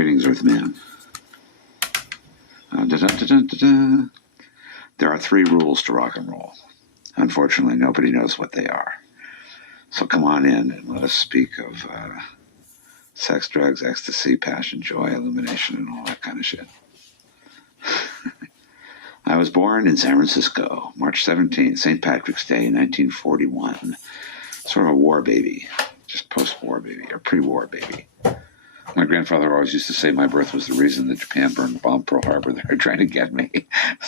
Greetings, Earthman. There are 3 rules to rock and roll. Unfortunately, nobody knows what they are. So come on in and let us speak of sex, drugs, ecstasy, passion, joy, illumination, and all that kind of shit. I was born in San Francisco, March 17th, St. Patrick's Day, 1941. Sort of a war baby, just post-war baby, or pre-war baby. My grandfather always used to say my birth was the reason that Japan bombed Pearl Harbor. They were trying to get me,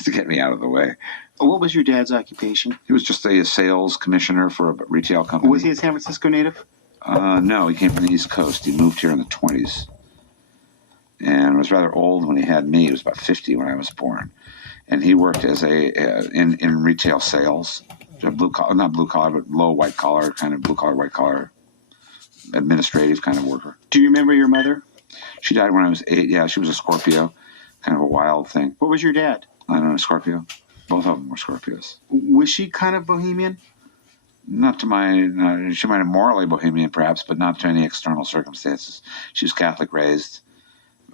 to get me out of the way. What was your dad's occupation? He was just a sales commissioner for a retail company. Was he a San Francisco native? No, he came from the East Coast. He moved here in the 20s. And was rather old when he had me. He was about 50 when I was born. And he worked as in retail sales. Blue collar, not blue collar, but low white collar, kind of blue collar, white collar, administrative kind of worker. Do you remember your mother? She died when I was 8. Yeah, she was a Scorpio, kind of a wild thing. What was your dad? I don't know, Scorpio. Both of them were Scorpios. Was she kind of bohemian? Not to my, she might have morally bohemian perhaps, but not to any external circumstances. She was Catholic raised,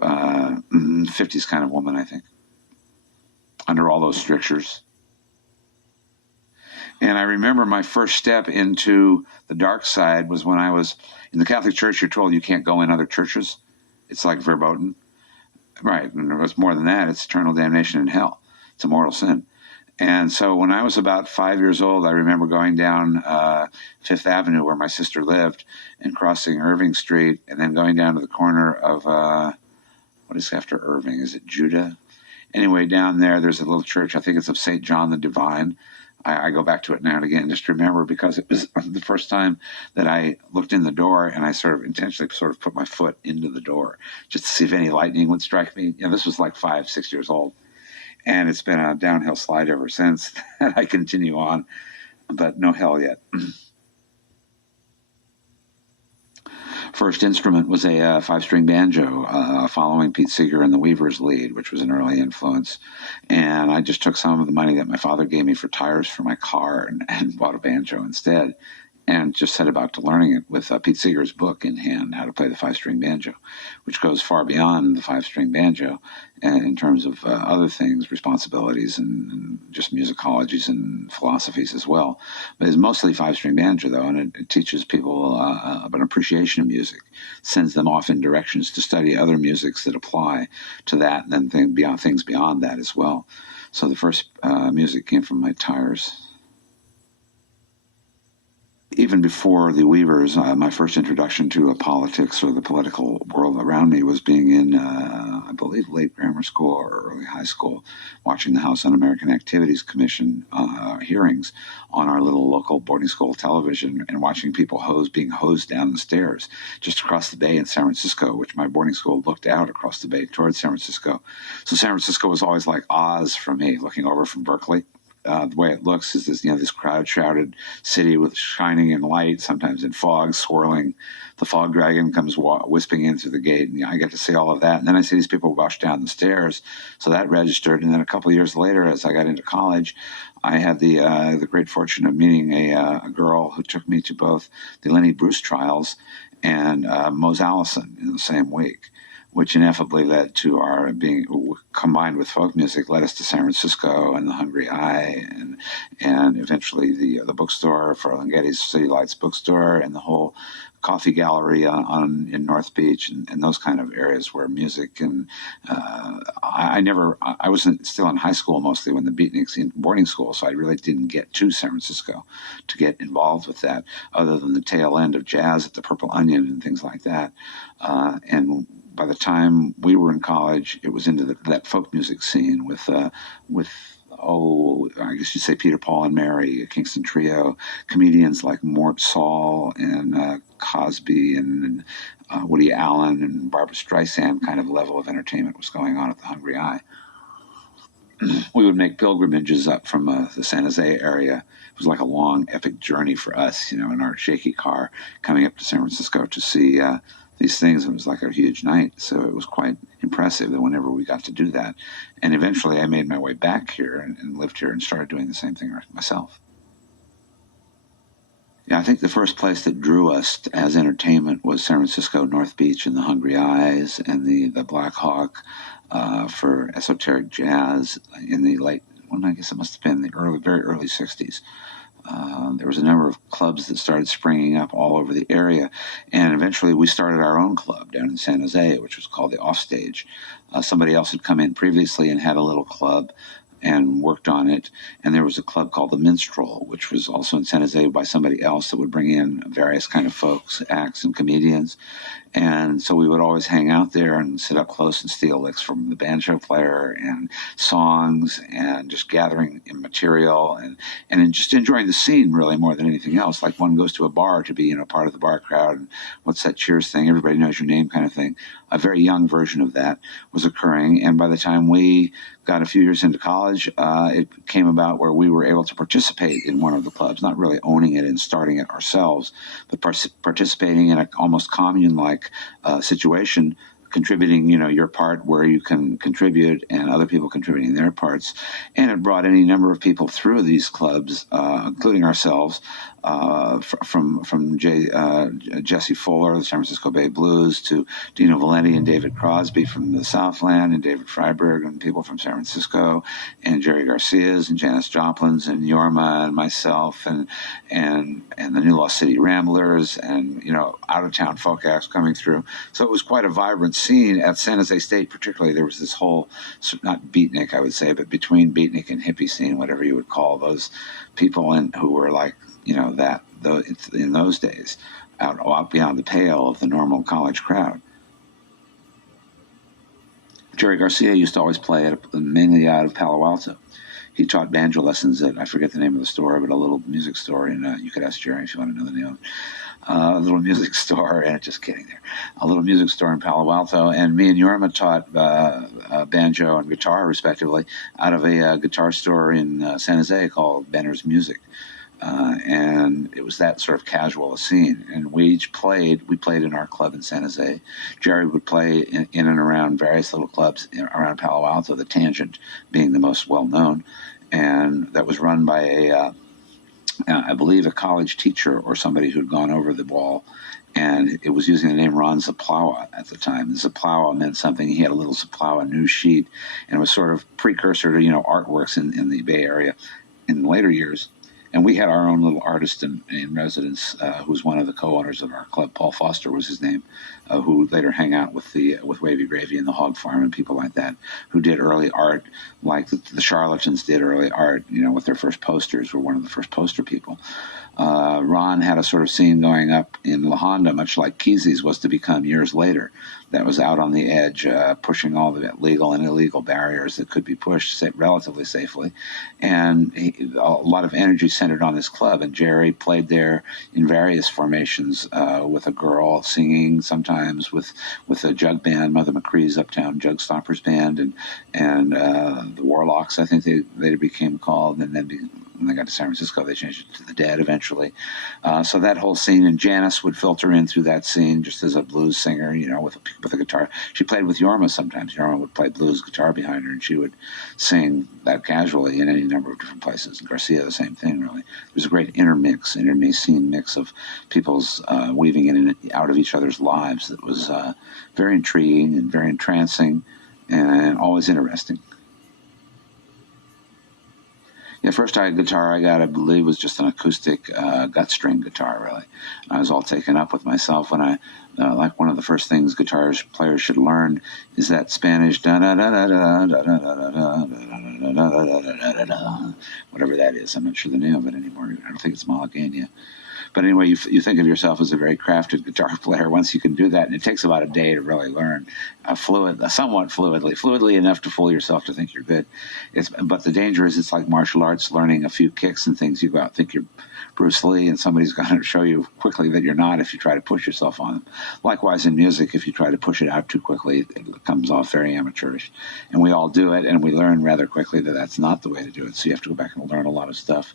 50s kind of woman, I think, under all those strictures. And I remember my first step into the dark side was when I was in the Catholic Church. You're told you can't go in other churches. It's like verboten. Right, and it's more than that. It's eternal damnation in hell. It's a mortal sin. And so when I was about 5 years old, I remember going down Fifth Avenue where my sister lived and crossing Irving Street and then going down to the corner of, what is after Irving? Is it Judah? Anyway, down there's a little church. I think it's of St. John the Divine. I go back to it now and again just to remember because it was the first time that I looked in the door and I sort of intentionally put my foot into the door just to see if any lightning would strike me. You know, this was like 5, 6 years old. And it's been a downhill slide ever since. And I continue on, but no hell yet. First instrument was a 5-string banjo, following Pete Seeger and the Weavers' lead, which was an early influence. And I just took some of the money that my father gave me for tires for my car and bought a banjo instead. And just set about to learning it with Pete Seeger's book in hand, How to Play the 5-String Banjo, which goes far beyond the 5-string banjo in terms of other things, responsibilities, and just musicologies and philosophies as well. But it's mostly 5-string banjo, though, and it teaches people an appreciation of music, sends them off in directions to study other musics that apply to that, and then things beyond that as well. So the first music came from my tires. Even before the Weavers, my first introduction to politics or the political world around me was being in, I believe, late grammar school or early high school, watching the House Un-American Activities Commission hearings on our little local boarding school television and watching people being hosed down the stairs just across the bay in San Francisco, which my boarding school looked out across the bay towards San Francisco. So San Francisco was always like Oz for me, looking over from Berkeley. The way it looks is this crowd-shrouded city with shining in light, sometimes in fog, swirling. The fog dragon comes wisping in through the gate, and I get to see all of that. And then I see these people rush down the stairs, so that registered. And then a couple of years later, as I got into college, I had the great fortune of meeting a girl who took me to both the Lenny Bruce trials and Mose Allison in the same week, which ineffably led to our being combined with folk music, led us to San Francisco and the Hungry Eye, and eventually the bookstore, Ferlinghetti's City Lights bookstore, and the whole coffee gallery in North Beach, and those kind of areas where music and I was still in high school mostly when the beatniks in boarding school, so I really didn't get to San Francisco to get involved with that, other than the tail end of jazz at the Purple Onion and things like that, and by the time we were in college, it was into that folk music scene with I guess you'd say Peter, Paul, and Mary, a Kingston Trio, comedians like Mort Saul and Cosby and Woody Allen and Barbra Streisand kind of level of entertainment was going on at the Hungry Eye. We would make pilgrimages up from the San Jose area. It was like a long, epic journey for us, in our shaky car, coming up to San Francisco to see these things. It was like a huge night, so it was quite impressive that whenever we got to do that. And eventually I made my way back here and lived here and started doing the same thing myself. Yeah, I think the first place that drew us as entertainment was San Francisco, North Beach, and the Hungry Eyes, and the Black Hawk for esoteric jazz in the late. Well, I guess it must have been the very early '60s. There was a number of clubs that started springing up all over the area, and eventually we started our own club down in San Jose, which was called the Offstage. Somebody else had come in previously and had a little club and worked on it, and there was a club called the Minstrel, which was also in San Jose by somebody else that would bring in various kind of folks, acts, and comedians. And so we would always hang out there and sit up close and steal licks from the banjo player and songs and just gathering in material and just enjoying the scene really more than anything else. Like one goes to a bar to be, part of the bar crowd and what's that cheers thing, everybody knows your name kind of thing. A very young version of that was occurring. And by the time we got a few years into college, it came about where we were able to participate in one of the clubs, not really owning it and starting it ourselves, but participating in an almost commune-like situation, contributing, your part where you can contribute and other people contributing their parts. And it brought any number of people through these clubs, including ourselves, from Jesse Fuller, the San Francisco Bay Blues, to Dino Valenti and David Crosby from the Southland, and David Freiberg and people from San Francisco, and Jerry Garcia's and Janis Joplin's and Yorma and myself and the New Lost City Ramblers and, out-of-town folk acts coming through. So it was quite a vibrant scene at San Jose State particularly. There was this whole, not beatnik, I would say, but between beatnik and hippie scene, whatever you would call those people who were like, in those days, out beyond the pale of the normal college crowd. Jerry Garcia used to always play mainly out of Palo Alto. He taught banjo lessons at, I forget the name of the store, but a little music store, and you could ask Jerry if you want to know the name. A little music store, and just kidding there. A little music store in Palo Alto, and me and Yorma taught banjo and guitar, respectively, out of a guitar store in San Jose called Benner's Music. And it was that sort of casual scene. And we played in our club in San Jose. Jerry would play in and around various little clubs around Palo Alto, the Tangent being the most well-known. And that was run by I believe a college teacher or somebody who'd gone over the wall. And it was using the name Ron Zaplawa at the time. Zaplawa meant something. He had a little Zaplawa news sheet, and it was sort of precursor to, artworks in the Bay Area in later years. And we had our own little artist in residence, who was one of the co-owners of our club. Paul Foster was his name, who later hung out with Wavy Gravy and the Hog Farm and people like that, who did early art, like the Charlatans did early art, with their first posters, were one of the first poster people. Ron had a sort of scene going up in La Honda, much like Kesey's was to become years later. That was out on the edge, pushing all the legal and illegal barriers that could be pushed relatively safely. And a lot of energy centered on this club, and Jerry played there in various formations, with a girl singing, sometimes with a jug band, Mother McCree's Uptown Jug Stoppers Band, and the Warlocks, I think they became called, and then when they got to San Francisco, they changed it to the Dead eventually. So that whole scene, and Janice would filter in through that scene just as a blues singer, with a guitar. She played with Yorma sometimes. Yorma would play blues guitar behind her, and she would sing that casually in any number of different places. And Garcia, the same thing, really. There's a great internecine mix of people's weaving in and out of each other's lives that was very intriguing and very entrancing and always interesting. Yeah, first guitar I got, I believe, was just an acoustic gut string guitar, really. I was all taken up with myself when I, like one of the first things players should learn is that Spanish whatever that is. I'm not sure the name of it anymore. I don't think it's Malagueña. But anyway, you think of yourself as a very crafted guitar player once you can do that, and it takes about a day to really learn somewhat fluidly enough to fool yourself to think you're good. But the danger is it's like martial arts, learning a few kicks and things. You go out and think you're Bruce Lee, and somebody's going to show you quickly that you're not if you try to push yourself on them. Likewise in music, if you try to push it out too quickly, it comes off very amateurish. And we all do it, and we learn rather quickly that that's not the way to do it. So you have to go back and learn a lot of stuff.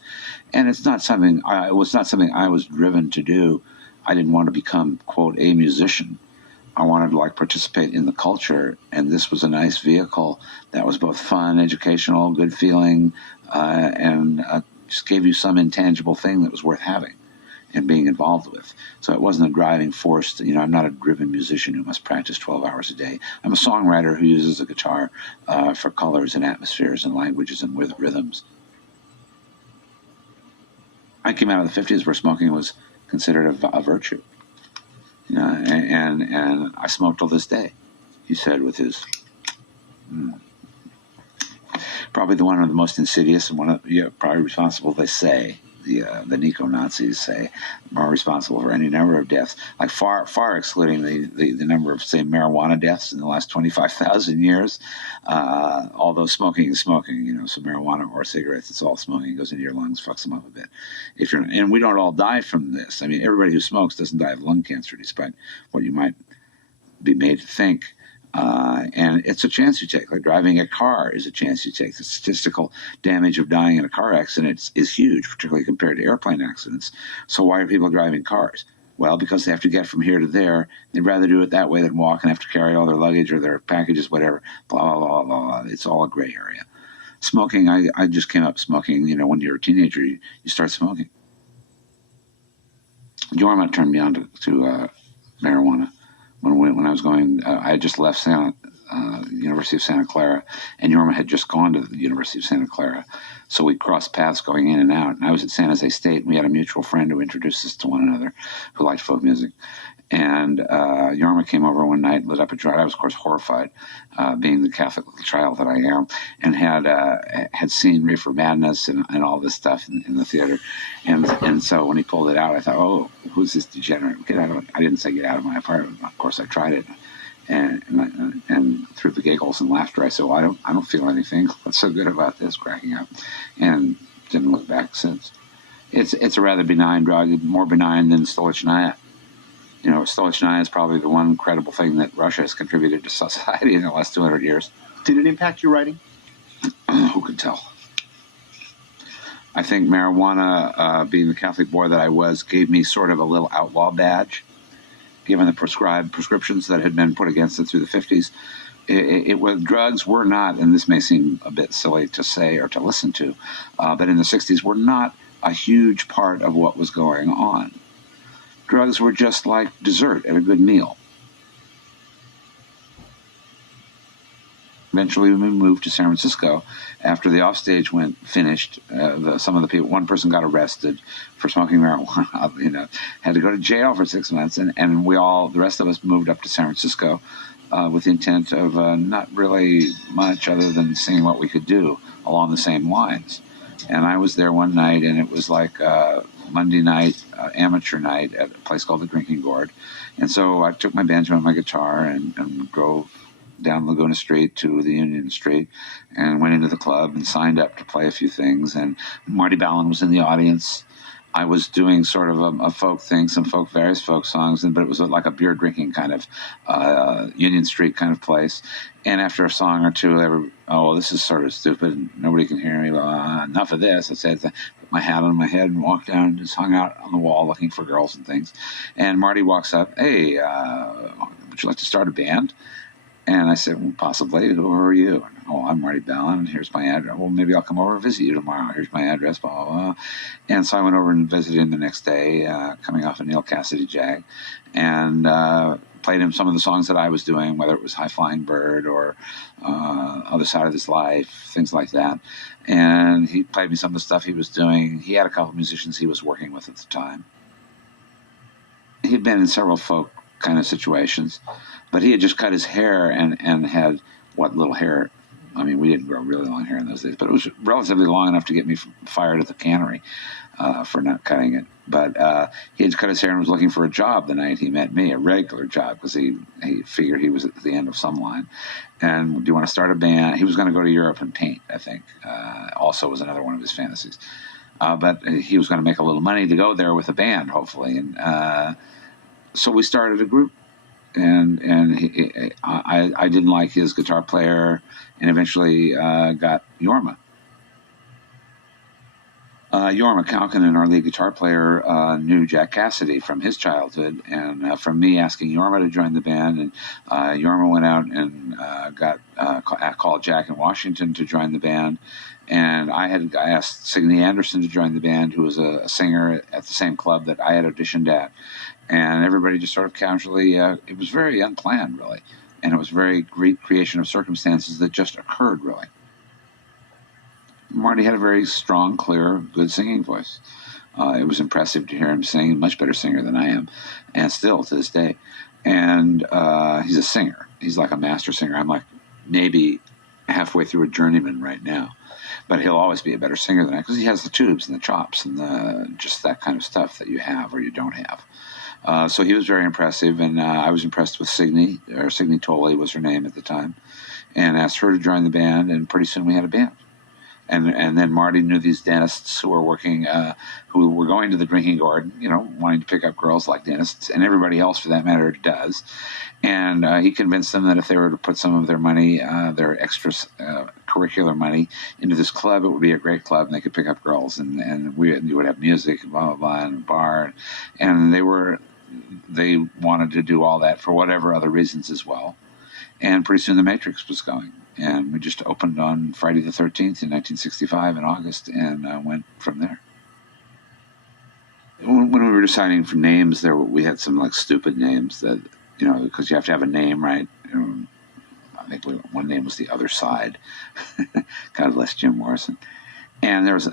And it was not something I was driven to do. I didn't want to become, quote, a musician. I wanted to participate in the culture, and this was a nice vehicle that was both fun, educational, good feeling, and just gave you some intangible thing that was worth having. and being involved with. So it wasn't a driving force. I'm not a driven musician who must practice 12 hours a day. I'm a songwriter who uses a guitar for colors and atmospheres and languages and with rhythms. I came out of the 50s where smoking was considered a virtue. And I smoke till this day, he said with his... Probably one of the most insidious and one of probably responsible, they say, the Nico-Nazis say, are responsible for any number of deaths, like far excluding the number of, say, marijuana deaths in the last 25,000 years. Although smoking is smoking, so marijuana or cigarettes, it's all smoking. It goes into your lungs, fucks them up a bit. And we don't all die from this. I mean, everybody who smokes doesn't die of lung cancer, despite what you might be made to think. And it's a chance you take. Like driving a car is a chance you take. The statistical damage of dying in a car accident is huge, particularly compared to airplane accidents. So why are people driving cars? Well, because they have to get from here to there. They'd rather do it that way than walk and have to carry all their luggage or their packages, whatever, blah, blah, blah, blah. It's all a gray area. Smoking, I just came up smoking. When you're a teenager, you start smoking. Jorma turned me on to marijuana. When I was going, I had just left University of Santa Clara, and Jorma had just gone to the University of Santa Clara. So we crossed paths going in and out. And I was at San Jose State, and we had a mutual friend who introduced us to one another who liked folk music. And Jorma came over one night, lit up a joint. I was, of course, horrified, being the Catholic child that I am, and had seen Reefer Madness and all this stuff in the theater. And so when he pulled it out, I thought, oh, who's this degenerate? Get out of it. I didn't say get out of my apartment. Of course, I tried it. And through the giggles and laughter, I said, well, I don't feel anything. What's so good about this? Cracking up. And didn't look back since. It's a rather benign drug, more benign than Stolichnaya. Stolichnaya is probably the one credible thing that Russia has contributed to society in the last 200 years. Did it impact your writing? Who could tell? I think marijuana, being the Catholic boy that I was, gave me sort of a little outlaw badge, given the prescriptions that had been put against it through the 50s. Drugs were not, and this may seem a bit silly to say or to listen to, but in the 60s were not a huge part of what was going on. Drugs were just like dessert at a good meal. Eventually, we moved to San Francisco after the offstage finished. Some of the people, one person got arrested for smoking marijuana. Had to go to jail for 6 months, and the rest of us moved up to San Francisco with the intent of not really much other than seeing what we could do along the same lines. And I was there one night, and it was like Monday night, amateur night at a place called the Drinking Gourd. And so I took my banjo and my guitar and drove down Laguna Street to the Union Street and went into the club and signed up to play a few things. And Marty Ballin was in the audience. I was doing sort of a folk thing, various folk songs, but it was like a beer drinking kind of Union Street kind of place. And after a song or two, this is sort of stupid. Nobody can hear me. Enough of this. I said, put my hat on my head and walked down and just hung out on the wall looking for girls and things. And Marty walks up, hey, would you like to start a band? And I said, well, possibly. Who are you? Oh, I'm Marty Ballin, and here's my address. Well, maybe I'll come over and visit you tomorrow. Here's my address, blah, blah, blah. And so I went over and visited him the next day, coming off a Neil Cassidy jag, and played him some of the songs that I was doing, whether it was High Flying Bird or Other Side of This Life, things like that. And he played me some of the stuff he was doing. He had a couple of musicians he was working with at the time. He'd been in several folk kind of situations, but he had just cut his hair and had what little hair. I mean, we didn't grow really long hair in those days, but it was relatively long enough to get me fired at the cannery for not cutting it. But he had cut his hair and was looking for a job the night he met me, a regular job, because he figured he was at the end of some line. And do you want to start a band? He was going to go to Europe and paint, I think. Also was another one of his fantasies. But he was going to make a little money to go there with a band, hopefully. And so we started a group. And I didn't like his guitar player, and eventually got Jorma. Jorma Kaukonen, our lead guitar player, knew Jack Cassidy from his childhood, and from me asking Jorma to join the band, and Jorma went out and called Jack in Washington to join the band, and I asked Signe Anderson to join the band, who was a singer at the same club that I had auditioned at, and everybody just sort of casually. It was very unplanned, really, and it was very great creation of circumstances that just occurred, really. Marty had a very strong, clear, good singing voice. It was impressive to hear him sing, much better singer than I am, and still to this day. And he's a singer. He's like a master singer. I'm like maybe halfway through a journeyman right now. But he'll always be a better singer than I, because he has the tubes and the chops and just that kind of stuff that you have or you don't have. So he was very impressive, and I was impressed with Signe, or Signe Tolley was her name at the time, and asked her to join the band, and pretty soon we had a band. And then Marty knew these dentists who were working, who were going to the drinking garden, wanting to pick up girls like dentists, and everybody else for that matter does. And he convinced them that if they were to put some of their money, their extra curricular money, into this club, it would be a great club, and they could pick up girls, and we would have music, and blah blah blah, and a bar, and they wanted to do all that for whatever other reasons as well. And pretty soon the Matrix was going. And we just opened on Friday the 13th in 1965 in August, and went from there. When we were deciding for names, we had some stupid names that, because you have to have a name, right? I think one name was The Other Side. God bless Jim Morrison. And there was,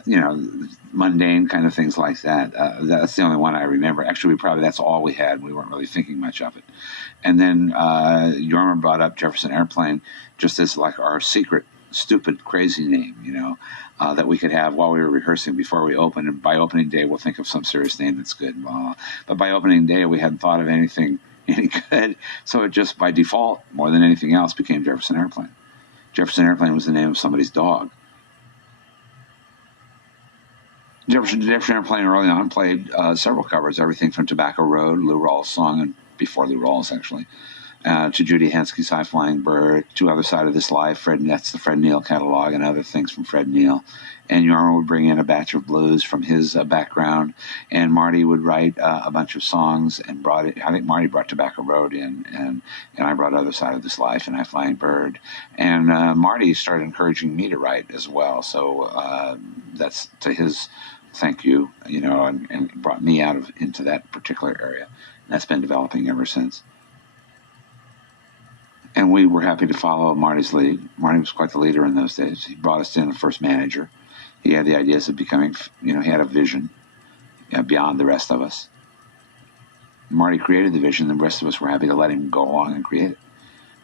mundane kind of things like that. That's the only one I remember. Actually, that's all we had. We weren't really thinking much of it. And then Jorma brought up Jefferson Airplane just as our secret, stupid, crazy name, that we could have while we were rehearsing before we opened. And by opening day, we'll think of some serious name that's good. But by opening day, we hadn't thought of anything any good. So it just, by default, more than anything else, became Jefferson Airplane. Jefferson Airplane was the name of somebody's dog. Jefferson Airplane early on played several covers, everything from Tobacco Road, Lou Rawls' song, and before Lou Rawls, actually, to Judy Henske's High Flying Bird, to Other Side of This Life, that's the Fred Neil catalog, and other things from Fred Neil. And Jorma would bring in a batch of blues from his background, and Marty would write a bunch of songs and I think Marty brought Tobacco Road in, and I brought Other Side of This Life and High Flying Bird. And Marty started encouraging me to write as well, so that's to his thank you, and brought me into that particular area. And that's been developing ever since. And we were happy to follow Marty's lead. Marty was quite the leader in those days. He brought us in the first manager. He had the ideas of becoming, he had a vision beyond the rest of us. Marty created the vision. The rest of us were happy to let him go along and create it.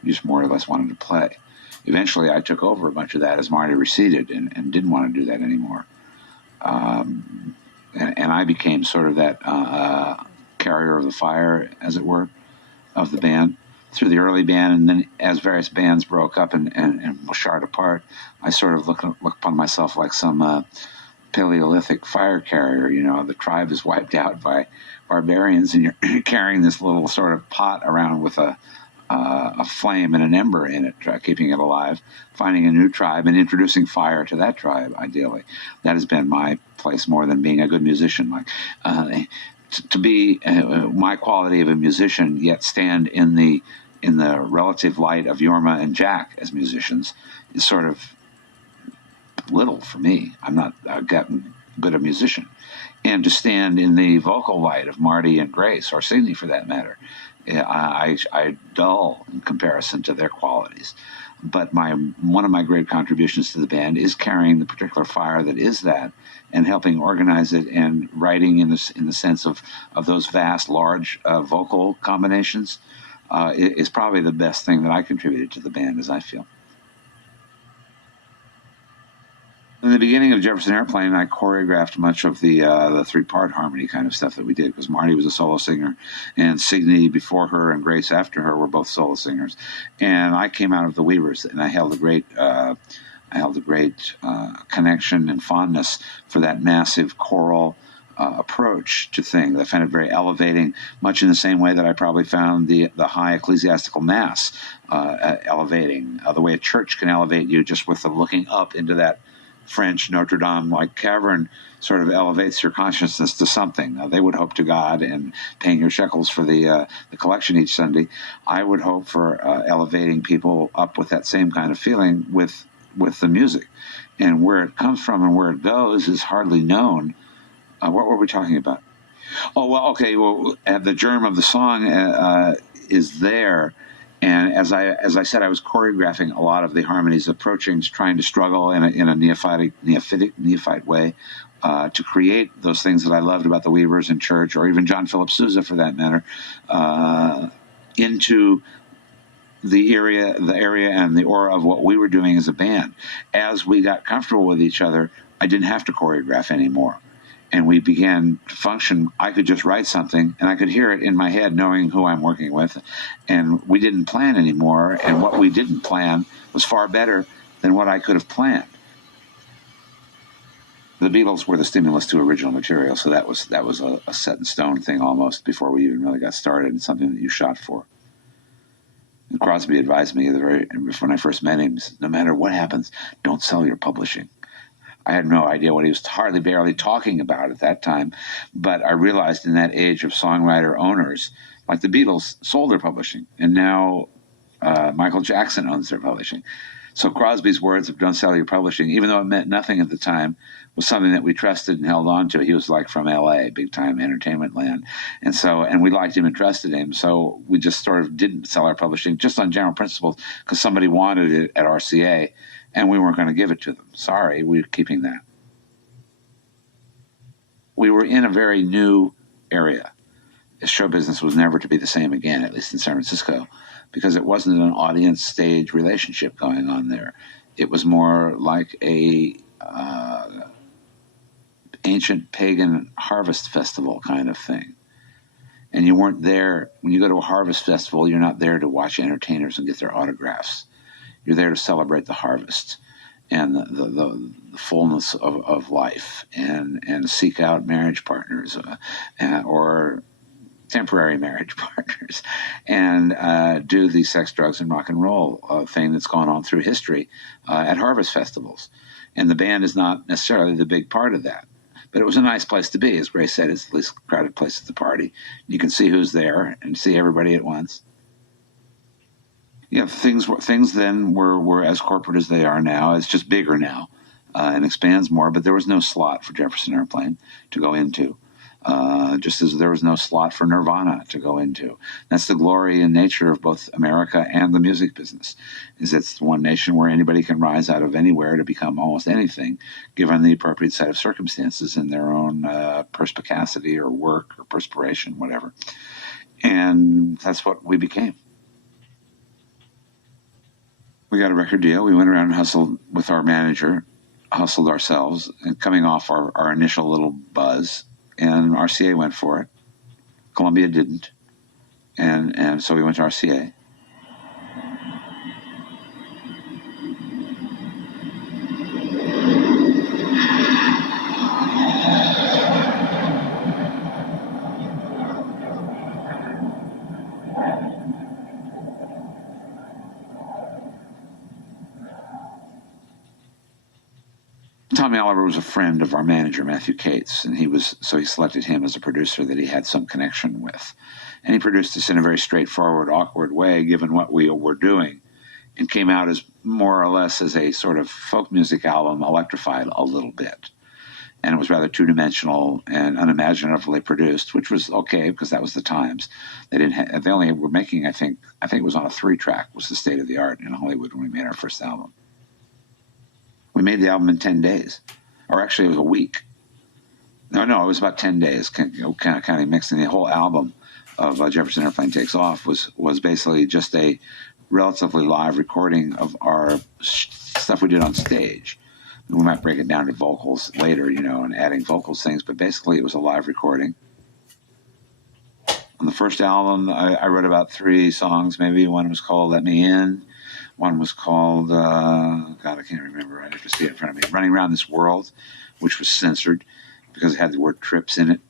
We just more or less wanted to play. Eventually, I took over a bunch of that as Marty receded and didn't want to do that anymore. And I became sort of that carrier of the fire, as it were, of the band through the early band. And then as various bands broke up and were shard apart, I sort of look upon myself like some Paleolithic fire carrier. The tribe is wiped out by barbarians, and you're carrying this little sort of pot around with a flame and an ember in it, keeping it alive, finding a new tribe and introducing fire to that tribe, ideally. That has been my place more than being a good musician. To be my quality of a musician, yet stand in the relative light of Jorma and Jack as musicians, is sort of little for me. I'm not gotten good a musician. And to stand in the vocal light of Marty and Grace, or Signe for that matter, I dull in comparison to their qualities. But one of my great contributions to the band is carrying the particular fire that is that, and helping organize it, and writing in the sense of those vast, large vocal combinations is probably the best thing that I contributed to the band, as I feel. In the beginning of Jefferson Airplane, I choreographed much of the three-part harmony kind of stuff that we did, because Marty was a solo singer, and Signe before her and Grace after her were both solo singers. And I came out of the Weavers, and I held a great connection and fondness for that massive choral approach to things. I found it very elevating, much in the same way that I probably found the high ecclesiastical mass elevating, the way a church can elevate you just with the looking up into that French Notre Dame-like cavern sort of elevates your consciousness to something. They would hope to God, and paying your shekels for the collection each Sunday, I would hope for elevating people up with that same kind of feeling with the music. And where it comes from and where it goes is hardly known. What were we talking about? Oh, well, okay. Well, the germ of the song is there, and as I said, I was choreographing a lot of the harmonies, approaching, trying to struggle in a neophyte way to create those things that I loved about the Weavers and Church, or even John Philip Sousa, for that matter, into the area and the aura of what we were doing as a band. As we got comfortable with each other, I didn't have to choreograph anymore. And we began to function. I could just write something, and I could hear it in my head, knowing who I'm working with. And we didn't plan anymore, and what we didn't plan was far better than what I could have planned. The Beatles were the stimulus to original material, so that was a set-in-stone thing almost before we even really got started, and something that you shot for. And Crosby advised me when I first met him, he said, no matter what happens, don't sell your publishing. I had no idea what he was barely talking about at that time, but I realized in that age of songwriter owners, like the Beatles, sold their publishing, and now Michael Jackson owns their publishing. So Crosby's words of don't sell your publishing, even though it meant nothing at the time, was something that we trusted and held on to. He was like from L.A., big-time entertainment land. And we liked him and trusted him, so we just sort of didn't sell our publishing, just on general principles, because somebody wanted it at RCA, and we weren't going to give it to them. Sorry, we're keeping that. We were in a very new area. Show business was never to be the same again, at least in San Francisco, because it wasn't an audience-stage relationship going on there. It was more like a ancient pagan harvest festival kind of thing. And you weren't there. When you go to a harvest festival, you're not there to watch entertainers and get their autographs. You're there to celebrate the harvest and the fullness of life, and seek out marriage partners or temporary marriage partners, and do the sex, drugs, and rock and roll thing that's gone on through history at harvest festivals. And the band is not necessarily the big part of that. But it was a nice place to be. As Grace said, it's the least crowded place at the party. You can see who's there and see everybody at once. Yeah, things then were as corporate as they are now. It's just bigger now and expands more. But there was no slot for Jefferson Airplane to go into, just as there was no slot for Nirvana to go into. That's the glory and nature of both America and the music business, is it's one nation where anybody can rise out of anywhere to become almost anything, given the appropriate set of circumstances in their own perspicacity or work or perspiration, whatever. And that's what we became. We got a record deal. We went around and hustled with our manager, hustled ourselves, and coming off our initial little buzz, and RCA went for it. Columbia didn't. And so we went to RCA. Tommy Oliver was a friend of our manager, Matthew Cates, and he selected him as a producer that he had some connection with. And he produced us in a very straightforward, awkward way, given what we were doing, and came out as more or less as a sort of folk music album, electrified a little bit. And it was rather two-dimensional and unimaginatively produced, which was okay because that was the times. They only were making, I think it was on a 3-track, was the state of the art in Hollywood when we made our first album. We made the album in 10 days, or actually it was a week. No, it was about 10 days, kind of mixing. The whole album of Jefferson Airplane Takes Off was basically just a relatively live recording of our stuff we did on stage. We might break it down to vocals later, and adding vocals things, but basically it was a live recording. On the first album, I wrote about 3 songs, maybe. One was called Let Me In. One was called, I can't remember. I have to see it in front of me. Running Around This World, which was censored because it had the word trips in it.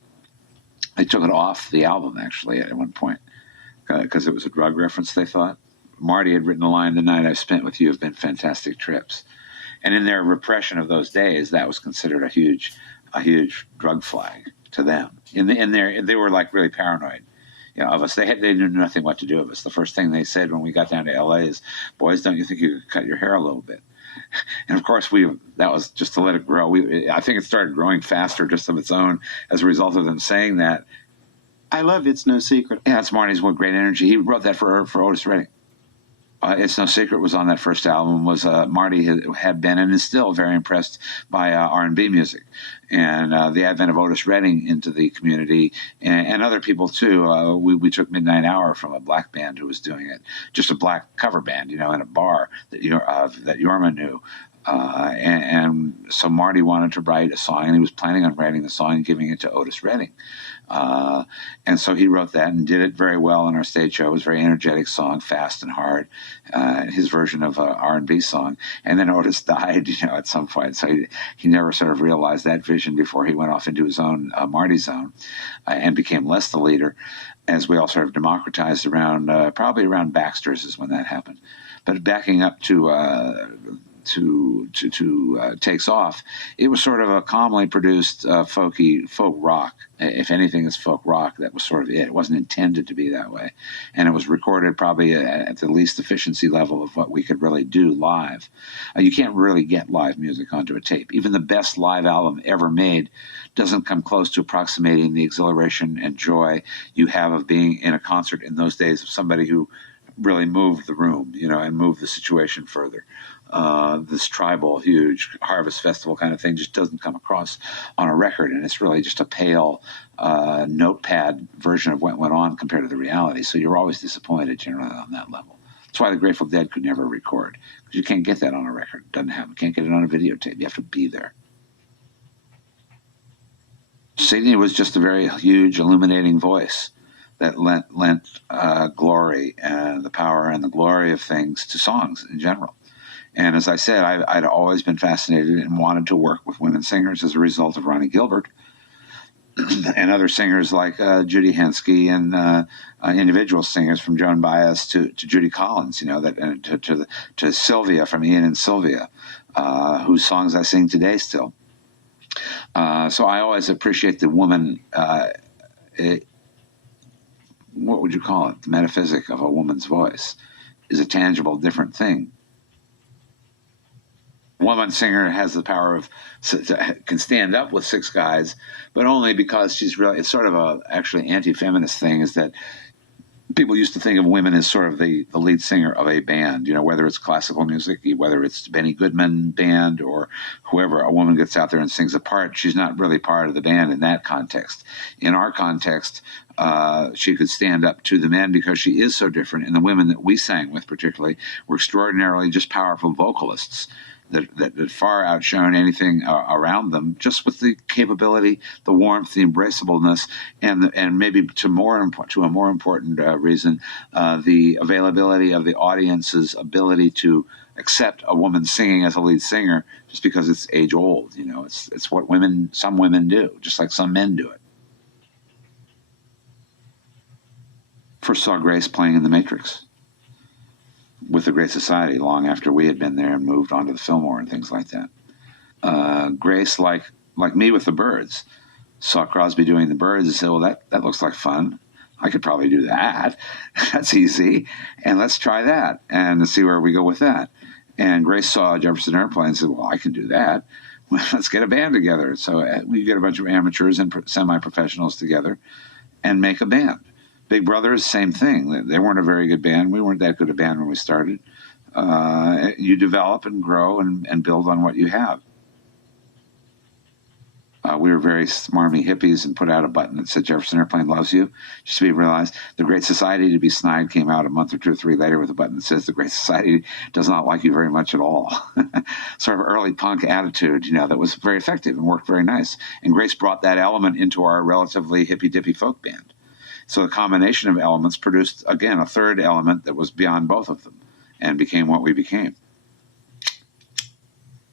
They took it off the album, actually, at one point, because it was a drug reference, they thought. Marty had written a line, "The night I've spent with you have been fantastic trips." And in their repression of those days, that was considered a huge drug flag to them. They were like really paranoid, of us. They knew nothing what to do with us. The first thing they said when we got down to L.A. is, "Boys, don't you think you could cut your hair a little bit?" And of course, that was just to let it grow. I think it started growing faster just of its own as a result of them saying that. I love It's No Secret. Yeah, it's Marty's What Great Energy. He wrote that for Otis Redding. It's No Secret was on that first album. Marty had been and is still very impressed by R&B music, and the advent of Otis Redding into the community, and other people too. We took Midnight Hour from a black band who was doing it, just a black cover band, in a bar that Yorma knew. And so Marty wanted to write a song, and he was planning on writing the song and giving it to Otis Redding. And so he wrote that and did it very well on our stage show. It was a very energetic song, fast and hard, his version of an R&B song. And then Otis died, at some point. So he never sort of realized that vision before he went off into his own Marty's own and became less the leader, as we all sort of democratized around, probably around Baxter's is when that happened. But backing up to Takes Off, it was sort of a calmly produced folk rock. If anything is folk rock, that was sort of it. It wasn't intended to be that way. And it was recorded probably at the least efficiency level of what we could really do live. You can't really get live music onto a tape. Even the best live album ever made doesn't come close to approximating the exhilaration and joy you have of being in a concert in those days of somebody who really moved the room, and moved the situation further. This tribal, huge harvest festival kind of thing just doesn't come across on a record, and it's really just a pale notepad version of what went on compared to the reality. So you're always disappointed generally on that level. That's why the Grateful Dead could never record, because you can't get that on a record. Can't get it on a videotape. You have to be there. Sidney was just a very huge, illuminating voice that lent glory and the power and the glory of things to songs in general. And as I said, I'd always been fascinated and wanted to work with women singers as a result of Ronnie Gilbert and other singers like Judy Henske and individual singers from Joan Baez to Judy Collins, to Sylvia from Ian and Sylvia, whose songs I sing today still. So I always appreciate the woman. What would you call it? The metaphysic of a woman's voice is a tangible, different thing. A woman singer has the power can stand up with six guys, but only because she's really, it's sort of a actually anti-feminist thing, is that people used to think of women as sort of the lead singer of a band, whether it's classical music, whether it's Benny Goodman band or whoever. A woman gets out there and sings a part. She's not really part of the band in that context. In our context, she could stand up to the men because she is so different. And the women that we sang with particularly were extraordinarily just powerful vocalists that far outshone anything around them, just with the capability, the warmth, the embraceableness, and maybe to a more important reason, the availability of the audience's ability to accept a woman singing as a lead singer, just because it's age old. It's what some women do, just like some men do it. First saw Grace playing in the Matrix with the Great Society long after we had been there and moved on to the Fillmore and things like that. Grace, like me with the Byrds, saw Crosby doing the Byrds and said, well, that looks like fun. I could probably do that. That's easy. And let's try that and see where we go with that. And Grace saw Jefferson Airplane and said, well, I can do that. Well, let's get a band together. So we get a bunch of amateurs and semi-professionals together and make a band. Big Brothers, same thing. They weren't a very good band. We weren't that good a band when we started. You develop and grow and build on what you have. We were very smarmy hippies and put out a button that said Jefferson Airplane loves you. Just to be realized, the Great Society to be snide came out a month or two or three later with a button that says the Great Society does not like you very much at all. Sort of early punk attitude, that was very effective and worked very nice. And Grace brought that element into our relatively hippy-dippy folk band. So the combination of elements produced, again, a third element that was beyond both of them and became what we became.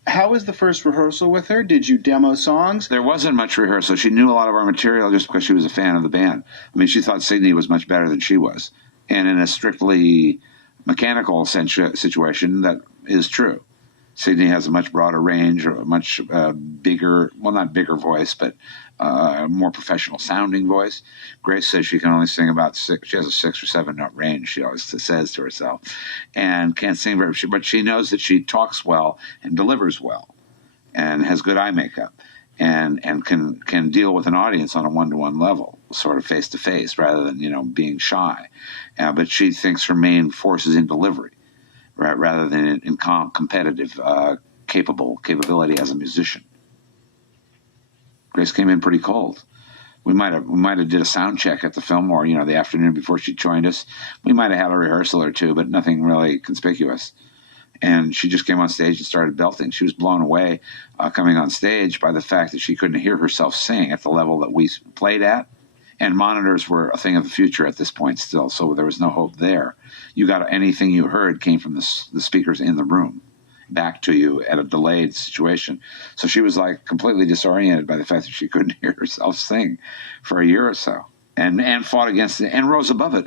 How was the first rehearsal with her? Did you demo songs? There wasn't much rehearsal. She knew a lot of our material just because she was a fan of the band. I mean, she thought Sidney was much better than she was. And in a strictly mechanical situation, that is true. Sydney has a much broader range, or a much bigger, well, not bigger voice, but more professional sounding voice. Grace says she can only sing about six. She has a 6 or 7 note range, she always says to herself, and can't sing very, but she knows that she talks well and delivers well and has good eye makeup and can deal with an audience on a one-to-one level, sort of face-to-face, rather than, being shy. But she thinks her main force is in delivery, right, rather than in competitive capability as a musician. Grace came in pretty cold. We might have did a sound check at the Fillmore, the afternoon before she joined us. We might have had a rehearsal or two, but nothing really conspicuous. And she just came on stage and started belting. She was blown away coming on stage by the fact that she couldn't hear herself sing at the level that we played at. And monitors were a thing of the future at this point still, so there was no hope there. You got anything you heard came from the speakers in the room back to you at a delayed situation. So she was like completely disoriented by the fact that she couldn't hear herself sing for a year or so, and fought against it and rose above it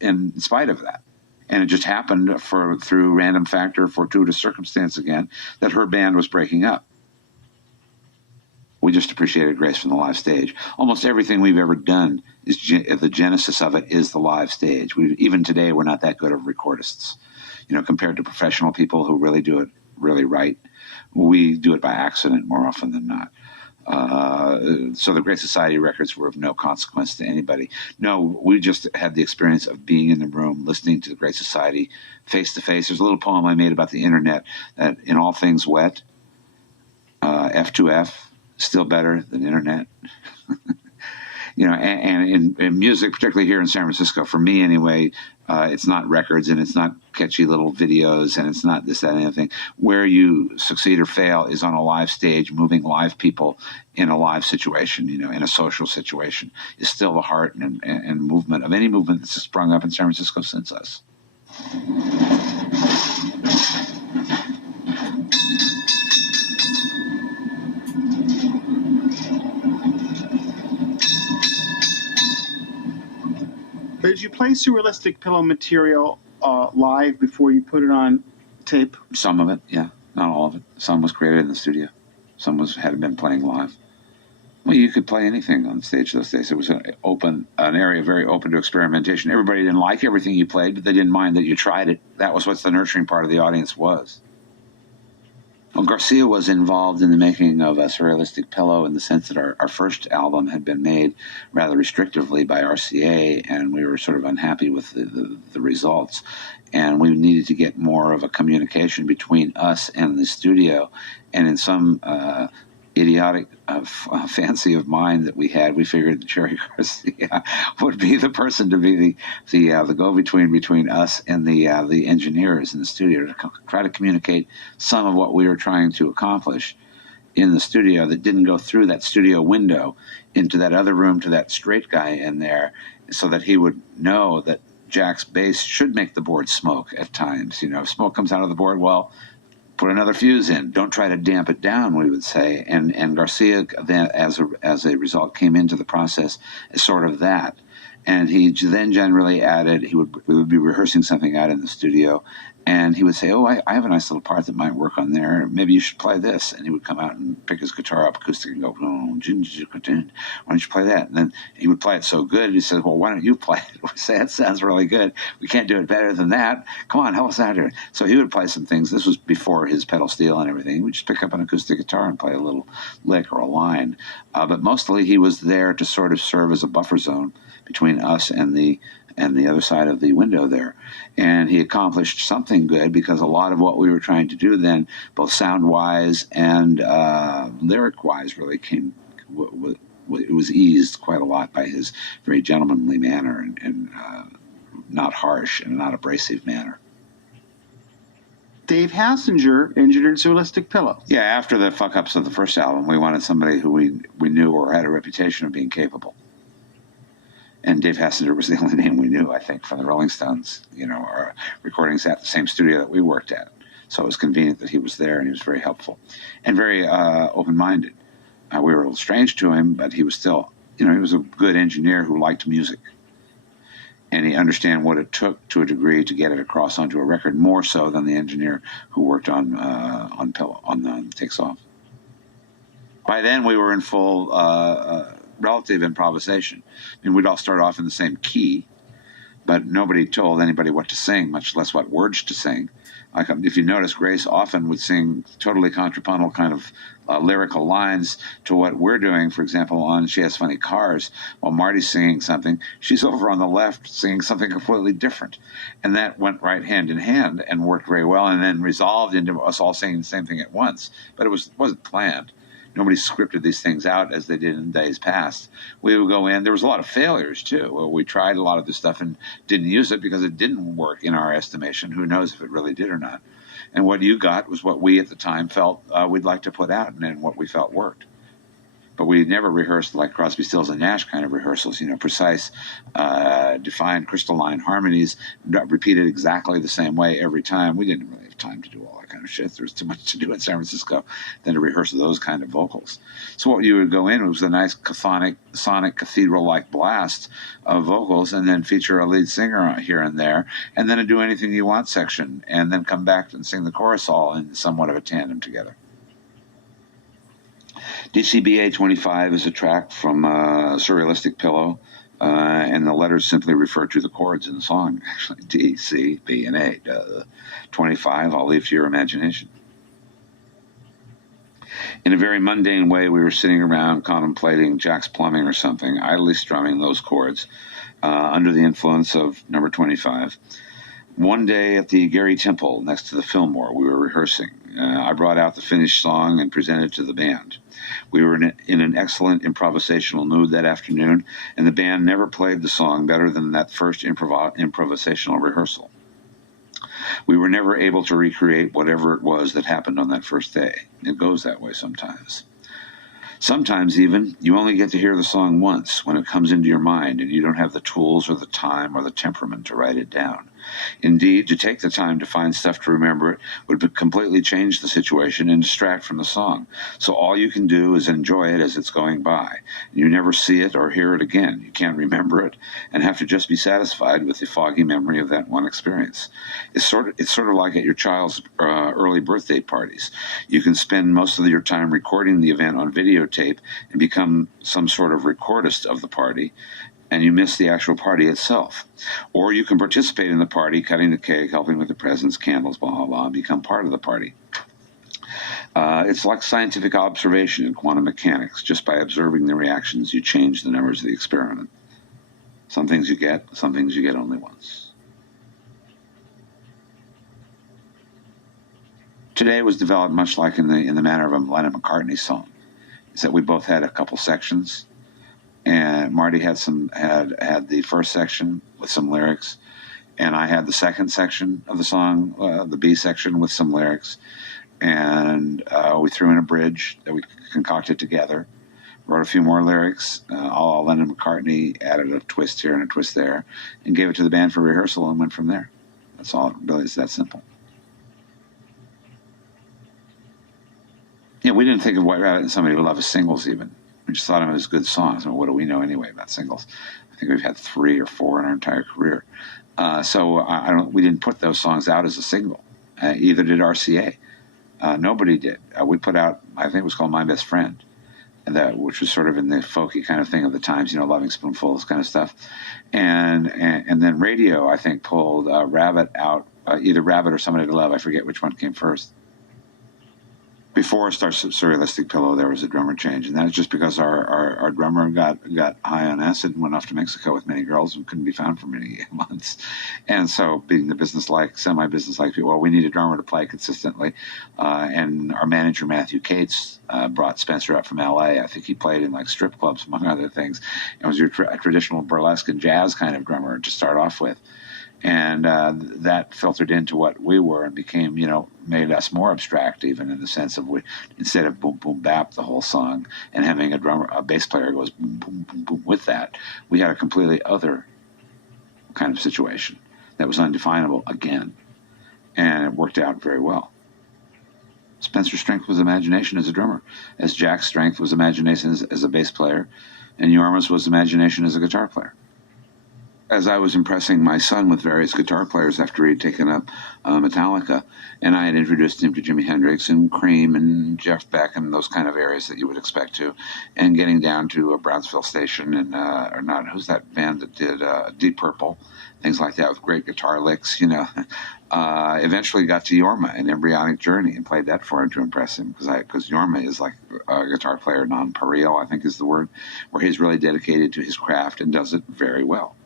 in spite of that. And it just happened through random factor, fortuitous circumstance again, that her band was breaking up. We just appreciated Grace from the live stage. Almost everything we've ever done is the genesis of it is the live stage. Even today, we're not that good of recordists, compared to professional people who really do it really right. We do it by accident more often than not. So the Great Society records were of no consequence to anybody. No, we just had the experience of being in the room, listening to the Great Society face to face. There's a little poem I made about the internet that in all things wet, F2F, still better than internet. And in music, particularly here in San Francisco, for me anyway, it's not records and it's not catchy little videos and it's not this, that, and anything. Where you succeed or fail is on a live stage, moving live people in a live situation, in a social situation, is still the heart and movement of any movement that's sprung up in San Francisco since us. Did you play Surrealistic Pillow material live before you put it on tape? Some of it, yeah. Not all of it. Some was created in the studio. Some had been playing live. Well, you could play anything on stage those days. It was an area very open to experimentation. Everybody didn't like everything you played, but they didn't mind that you tried it. That was what the nurturing part of the audience was. Well, Garcia was involved in the making of a Surrealistic Pillow in the sense that our first album had been made rather restrictively by RCA, and we were sort of unhappy with the results. And we needed to get more of a communication between us and the studio. And in some idiotic fancy of mine that we had, we figured that Jerry Garcia would be the person to be the go-between between us and the engineers in the studio to try to communicate some of what we were trying to accomplish in the studio that didn't go through that studio window into that other room to that straight guy in there, so that he would know that Jack's bass should make the board smoke at times. If smoke comes out of the board, well, put another fuse in. Don't try to damp it down, we would say. And Garcia, then, as a result, came into the process as sort of that. And he then generally added, we would be rehearsing something out in the studio, and he would say, I have a nice little part that might work on there. Maybe you should play this. And he would come out and pick his guitar up acoustic and go, why don't you play that? And then he would play it so good, he said, well, why don't you play it? We say, that sounds really good. We can't do it better than that. Come on, help us out here. So he would play some things. This was before his pedal steel and everything. He would just pick up an acoustic guitar and play a little lick or a line. But mostly he was there to sort of serve as a buffer zone between us and the other side of the window there. And he accomplished something good, because a lot of what we were trying to do then, both sound-wise and lyric-wise, really it was eased quite a lot by his very gentlemanly manner and not harsh and not abrasive manner. Dave Hassinger engineered Surrealistic Pillow. Yeah, after the fuck-ups of the first album, we wanted somebody who we knew or had a reputation of being capable. And Dave Hassinger was the only name we knew, I think, from the Rolling Stones, our recordings at the same studio that we worked at. So it was convenient that he was there, and he was very helpful and very open-minded. We were a little strange to him, but he was still, he was a good engineer who liked music. and he understand what it took to a degree to get it across onto a record, more so than the engineer who worked on Takes Off. By then, we were in full relative improvisation. I mean, we'd all start off in the same key, but nobody told anybody what to sing, much less what words to sing. Like, if you notice, Grace often would sing totally contrapuntal kind of lyrical lines to what we're doing. For example, on She Has Funny Cars, while Marty's singing something, she's over on the left singing something completely different. And that went right hand in hand and worked very well, and then resolved into us all singing the same thing at once. But it wasn't planned. Nobody scripted these things out as they did in days past. We would go in. There was a lot of failures, too. We tried a lot of this stuff and didn't use it because it didn't work in our estimation. Who knows if it really did or not. And what you got was what we at the time felt we'd like to put out and what we felt worked. But we never rehearsed like Crosby, Stills, and Nash kind of rehearsals, precise, defined, crystalline harmonies, repeated exactly the same way every time. We didn't really have time to do all that kind of shit. There was too much to do in San Francisco than to rehearse those kind of vocals. So what you would go in was a nice sonic cathedral-like blast of vocals, and then feature a lead singer here and there, and then a Do Anything You Want section, and then come back and sing the chorus all in somewhat of a tandem together. DCBA 25 is a track from Surrealistic Pillow, and the letters simply refer to the chords in the song, actually. D, C, B, and A. 25, I'll leave to your imagination. In a very mundane way, we were sitting around contemplating Jack's Plumbing or something, idly strumming those chords under the influence of number 25. One day at the Gary Temple next to the Fillmore, we were rehearsing. I brought out the finished song and presented it to the band. We were in an excellent improvisational mood that afternoon, and the band never played the song better than that first improvisational rehearsal. We were never able to recreate whatever it was that happened on that first day. It goes that way sometimes. Sometimes, even, you only get to hear the song once when it comes into your mind and you don't have the tools or the time or the temperament to write it down. Indeed, to take the time to find stuff to remember it would completely change the situation and distract from the song. So all you can do is enjoy it as it's going by. You never see it or hear it again. You can't remember it and have to just be satisfied with the foggy memory of that one experience. It's sort of like at your child's early birthday parties. You can spend most of your time recording the event on videotape and become some sort of recordist of the party, and you miss the actual party itself. Or you can participate in the party, cutting the cake, helping with the presents, candles, blah, blah, blah, and become part of the party. It's like scientific observation in quantum mechanics. Just by observing the reactions, you change the numbers of the experiment. Some things you get only once. Today was developed much like in the manner of a Lennon-McCartney song. Is that we both had a couple sections, and Marty had the first section with some lyrics, and I had the second section of the song, the B section with some lyrics, and we threw in a bridge that we concocted together, wrote a few more lyrics, all Lennon McCartney, added a twist here and a twist there, and gave it to the band for rehearsal and went from there. That's all. It really is that simple. Yeah, we didn't think of White Rabbit and Somebody Would Love as singles even. We just thought of them as good songs. I mean, what do we know anyway about singles? I think we've had 3 or 4 in our entire career. We didn't put those songs out as a single. Either did RCA. Nobody did. We put out, I think it was called My Best Friend, which was sort of in the folky kind of thing of the times, Loving Spoonfuls kind of stuff. And then radio, I think, pulled Rabbit out, either Rabbit or Somebody to Love. I forget which one came first. Before Surrealistic Pillow, there was a drummer change, and that's just because our drummer got high on acid and went off to Mexico with many girls and couldn't be found for many months. And so, being the semi-business-like people, well, we need a drummer to play consistently. And our manager, Matthew Cates, brought Spencer up from L.A. I think he played in like strip clubs, among other things. It was your traditional burlesque and jazz kind of drummer to start off with. And that filtered into what we were and became, made us more abstract, even in the sense of instead of boom, boom, bap the whole song and having a bass player goes boom, boom, boom, boom with that, we had a completely other kind of situation that was undefinable again. And it worked out very well. Spencer's strength was imagination as a drummer, as Jack's strength was imagination as a bass player, and Yorma's was imagination as a guitar player. as I was impressing my son with various guitar players after he'd taken up Metallica, and I had introduced him to Jimi Hendrix and Cream and Jeff Beck and those kind of areas that you would expect to, and getting down to a Brownsville Station and or not, who's that band that did Deep Purple, things like that with great guitar licks, you know. Eventually got to Yorma and Embryonic Journey and played that for him to impress him because Yorma is like a guitar player non-pareil, I think is the word, where he's really dedicated to his craft and does it very well.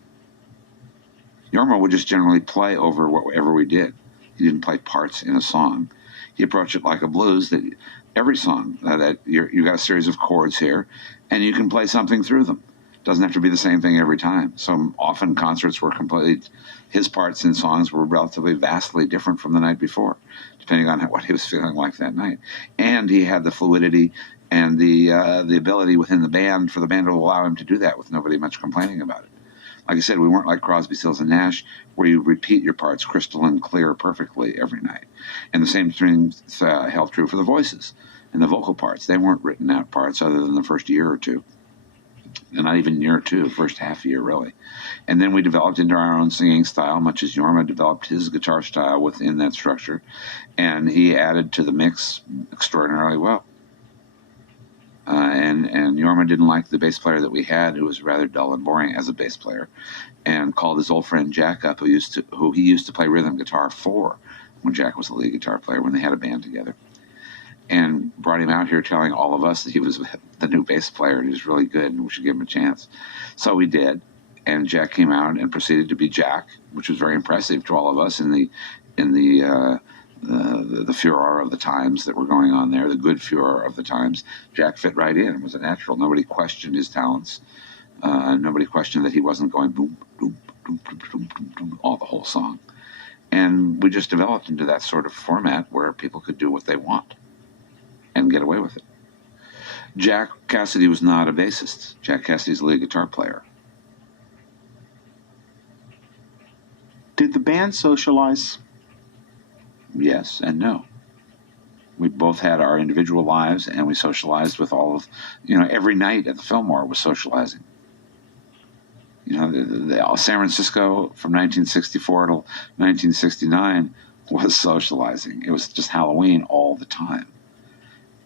Yorma would just generally play over whatever we did. He didn't play parts in a song. He approached it like a blues, that every song, that you got a series of chords here, and you can play something through them. It doesn't have to be the same thing every time. So often concerts were completely, his parts in songs were relatively vastly different from the night before, depending on what he was feeling like that night. And he had the fluidity and the ability within the band for the band to allow him to do that with nobody much complaining about it. Like I said, we weren't like Crosby, Stills, and Nash, where you repeat your parts crystalline clear perfectly every night. And the same thing held true for the voices and the vocal parts. They weren't written out parts other than the first year or two. And not even year two, first half year, really. And then we developed into our own singing style, much as Yorma developed his guitar style within that structure. And he added to the mix extraordinarily well. And Yorma didn't like the bass player that we had, who was rather dull and boring as a bass player, and called his old friend Jack up, who he used to play rhythm guitar for when Jack was the lead guitar player when they had a band together, and brought him out here telling all of us that he was the new bass player and he was really good and we should give him a chance. So we did, and Jack came out and proceeded to be Jack, which was very impressive to all of us in the furor of the times that were going on there, the good furor of the times. Jack fit right in and was a natural. Nobody questioned his talents. Nobody questioned that he wasn't going boom, boom, boom, boom, boom, boom, boom, all the whole song. And we just developed into that sort of format where people could do what they want and get away with it. Jack Cassidy was not a bassist. Jack Cassidy's a lead guitar player. Did the band socialize? Yes and no. We both had our individual lives, and we socialized with all of, every night at the Fillmore was socializing. The San Francisco from 1964 to 1969 was socializing. It was just Halloween all the time,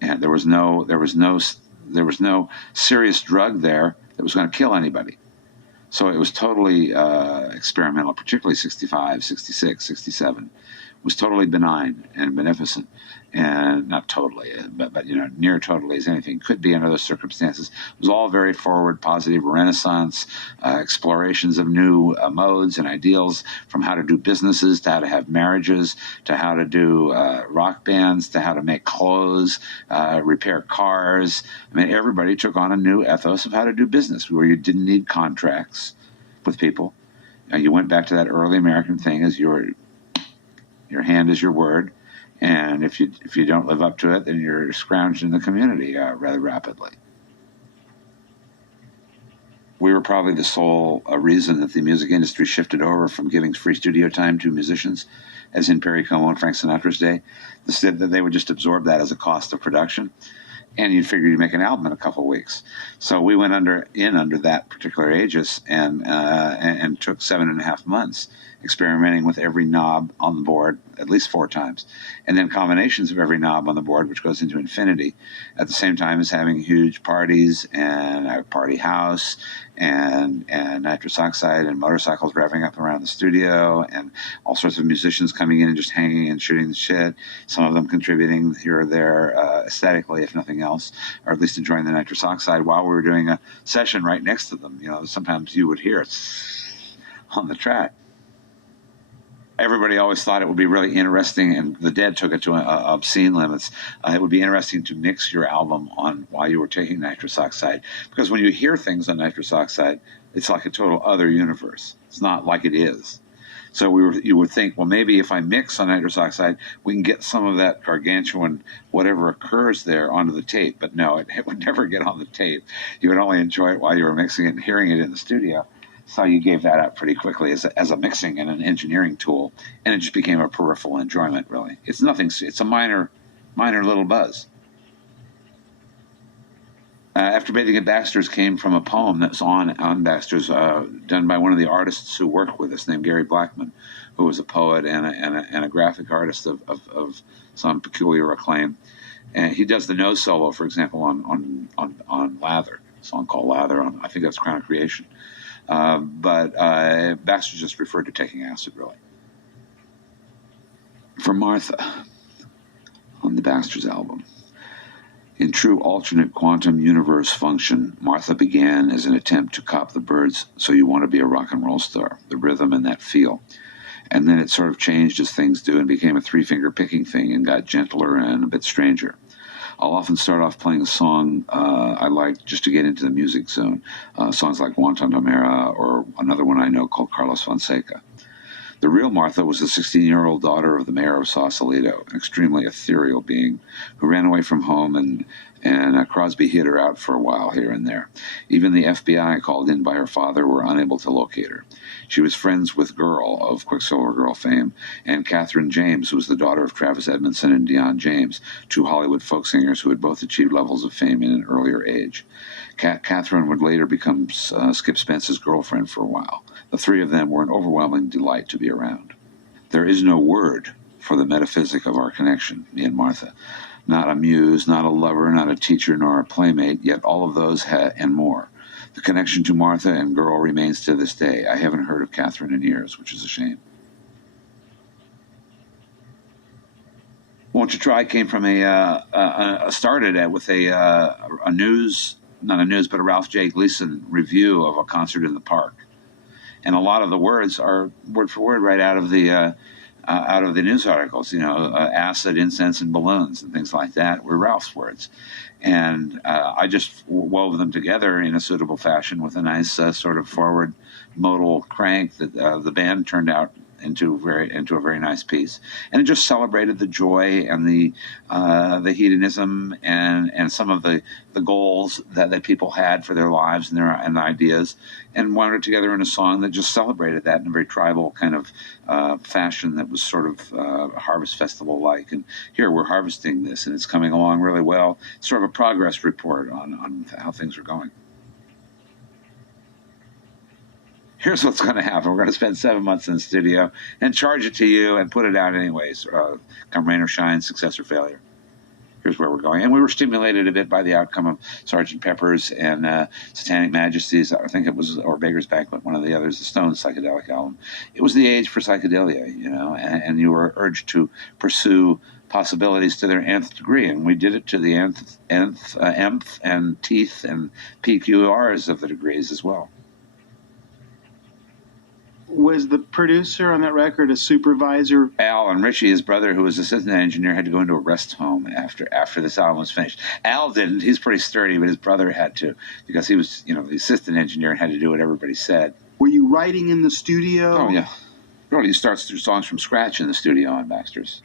and there was no serious drug there that was going to kill anybody. So it was totally experimental, particularly 65, 66, 67. Was totally benign and beneficent, and not totally, but near totally as anything could be under those circumstances. It was all very forward, positive, Renaissance explorations of new modes and ideals, from how to do businesses to how to have marriages to how to do rock bands to how to make clothes, repair cars. I mean, everybody took on a new ethos of how to do business, where you didn't need contracts with people. You went back to that early American thing as your hand is your word, and if you don't live up to it, then you're scrounged in the community rather rapidly. We were probably the sole reason that the music industry shifted over from giving free studio time to musicians, as in Perry Como and Frank Sinatra's day. Instead, that they would just absorb that as a cost of production, and you'd figure you'd make an album in a couple of weeks. So we went under that particular aegis and took 7.5 months experimenting with every knob on the board at least 4 times, and then combinations of every knob on the board, which goes into infinity, at the same time as having huge parties and a party house and nitrous oxide and motorcycles revving up around the studio and all sorts of musicians coming in and just hanging and shooting the shit, some of them contributing here or there aesthetically, if nothing else, or at least enjoying the nitrous oxide while we were doing a session right next to them. Sometimes you would hear it on the track. Everybody always thought it would be really interesting, and the Dead took it to obscene limits. It would be interesting to mix your album on while you were taking nitrous oxide, because when you hear things on nitrous oxide, it's like a total other universe. It's not like it is. So you would think, well, maybe if I mix on nitrous oxide, we can get some of that gargantuan whatever occurs there onto the tape. But no, it would never get on the tape. You would only enjoy it while you were mixing it and hearing it in the studio. So you gave that up pretty quickly as a mixing and an engineering tool, and it just became a peripheral enjoyment, really. It's nothing. It's a minor little buzz. After Bathing at Baxter's came from a poem that was on Baxter's, done by one of the artists who worked with us, named Gary Blackman, who was a poet and a graphic artist of some peculiar acclaim. And he does the nose solo, for example, on Lather, a song called Lather. I think that's Crown of Creation. But Baxter just referred to taking acid, really. For Martha, on the Baxter's album. In true alternate quantum universe function, Martha began as an attempt to cop the Byrds' So You Want to Be a Rock and Roll Star, the rhythm and that feel. And then it sort of changed as things do and became a three-finger picking thing and got gentler and a bit stranger. I'll often start off playing a song I like just to get into the music zone, songs like Guantanamera or another one I know called Carlos Fonseca. The real Martha was the 16-year-old daughter of the mayor of Sausalito, an extremely ethereal being who ran away from home, and Crosby hid her out for a while here and there. Even the FBI, called in by her father, were unable to locate her. She was friends with Girl of Quicksilver Girl fame, and Catherine James, who was the daughter of Travis Edmondson and Dion James, two Hollywood folk singers who had both achieved levels of fame in an earlier age. Catherine would later become Skip Spence's girlfriend for a while. The three of them were an overwhelming delight to be around. There is no word for the metaphysic of our connection, me and Martha. Not a muse, not a lover, not a teacher, nor a playmate, yet all of those and more. The connection to Martha and Girl remains to this day. I haven't heard of Catherine in years, which is a shame. Won't You Try came from started with a news, not a news, but a Ralph J. Gleason review of a concert in the park. And a lot of the words are word for word right out of the news articles. Acid, incense, and balloons and things like that were Ralph's words, and I just wove them together in a suitable fashion with a nice sort of forward modal crank that the band turned out into a very nice piece, and it just celebrated the joy and the hedonism and some of the goals that people had for their lives and their ideas, and wound it together in a song that just celebrated that in a very tribal kind of fashion that was sort of Harvest Festival like. And here we're harvesting this, and it's coming along really well. Sort of a progress report on how things are going. Here's what's going to happen. We're going to spend 7 months in the studio and charge it to you and put it out anyways, come rain or shine, success or failure. Here's where we're going. And we were stimulated a bit by the outcome of Sgt. Pepper's and Satanic Majesties, I think it was, or Baker's Banquet, one of the others, the Stones psychedelic album. It was the age for psychedelia, and you were urged to pursue possibilities to their nth degree, and we did it to the nth and teeth and PQRs of the degrees as well. Was the producer on that record a supervisor? Al and Richie, his brother, who was assistant engineer, had to go into a rest home after this album was finished. Al didn't. He's pretty sturdy, but his brother had to, because he was, the assistant engineer and had to do what everybody said. Were you writing in the studio? Oh, yeah. Really, you start songs from scratch in the studio on Baxter's.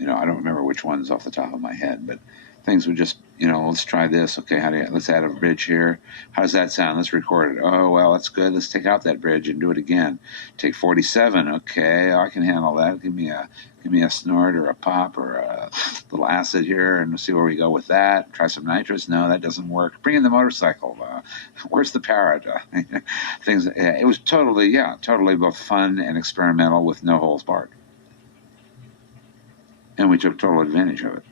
I don't remember which ones off the top of my head, but things would just, let's try this. Okay, let's add a bridge here. How does that sound? Let's record it. Oh, well, that's good. Let's take out that bridge and do it again. Take 47. Okay, I can handle that. Give me a snort or a pop or a little acid here, and we'll see where we go with that. Try some nitrous. No, that doesn't work. Bring in the motorcycle. Where's the parrot? Things. It was totally both fun and experimental with no holds barred. And we took total advantage of it,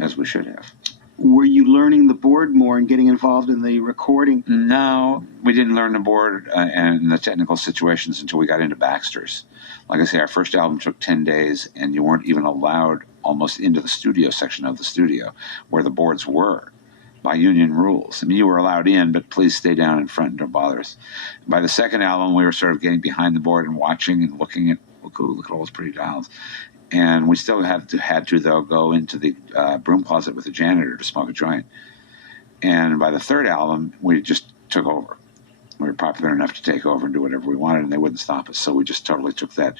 as we should have. Were you learning the board more and getting involved in the recording? No, we didn't learn the board and the technical situations until we got into Baxter's. Like I say, our first album took 10 days, and you weren't even allowed almost into the studio section of the studio, where the boards were, by union rules. I mean, you were allowed in, but please stay down in front and don't bother us. By the second album, we were sort of getting behind the board and watching and looking at, look at all those pretty dials. And we still had to though go into the broom closet with the janitor to smoke a joint. And by the third album, we just took over. We were popular enough to take over and do whatever we wanted, and they wouldn't stop us. So we just totally took that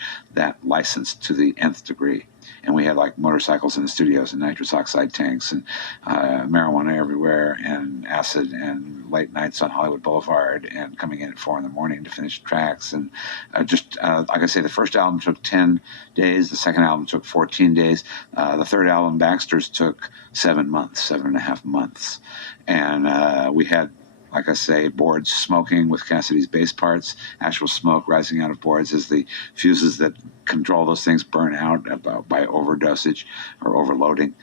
license to the nth degree. And we had like motorcycles in the studios and nitrous oxide tanks and marijuana everywhere and acid and late nights on Hollywood Boulevard and coming in at 4 in the morning to finish tracks. And like I say, the first album took 10 days. The second album took 14 days. The third album, Baxter's, took 7 months, 7.5 months. And we had, like I say, boards smoking with Cassidy's bass parts, actual smoke rising out of boards as the fuses that control those things burn out by overdosage or overloading,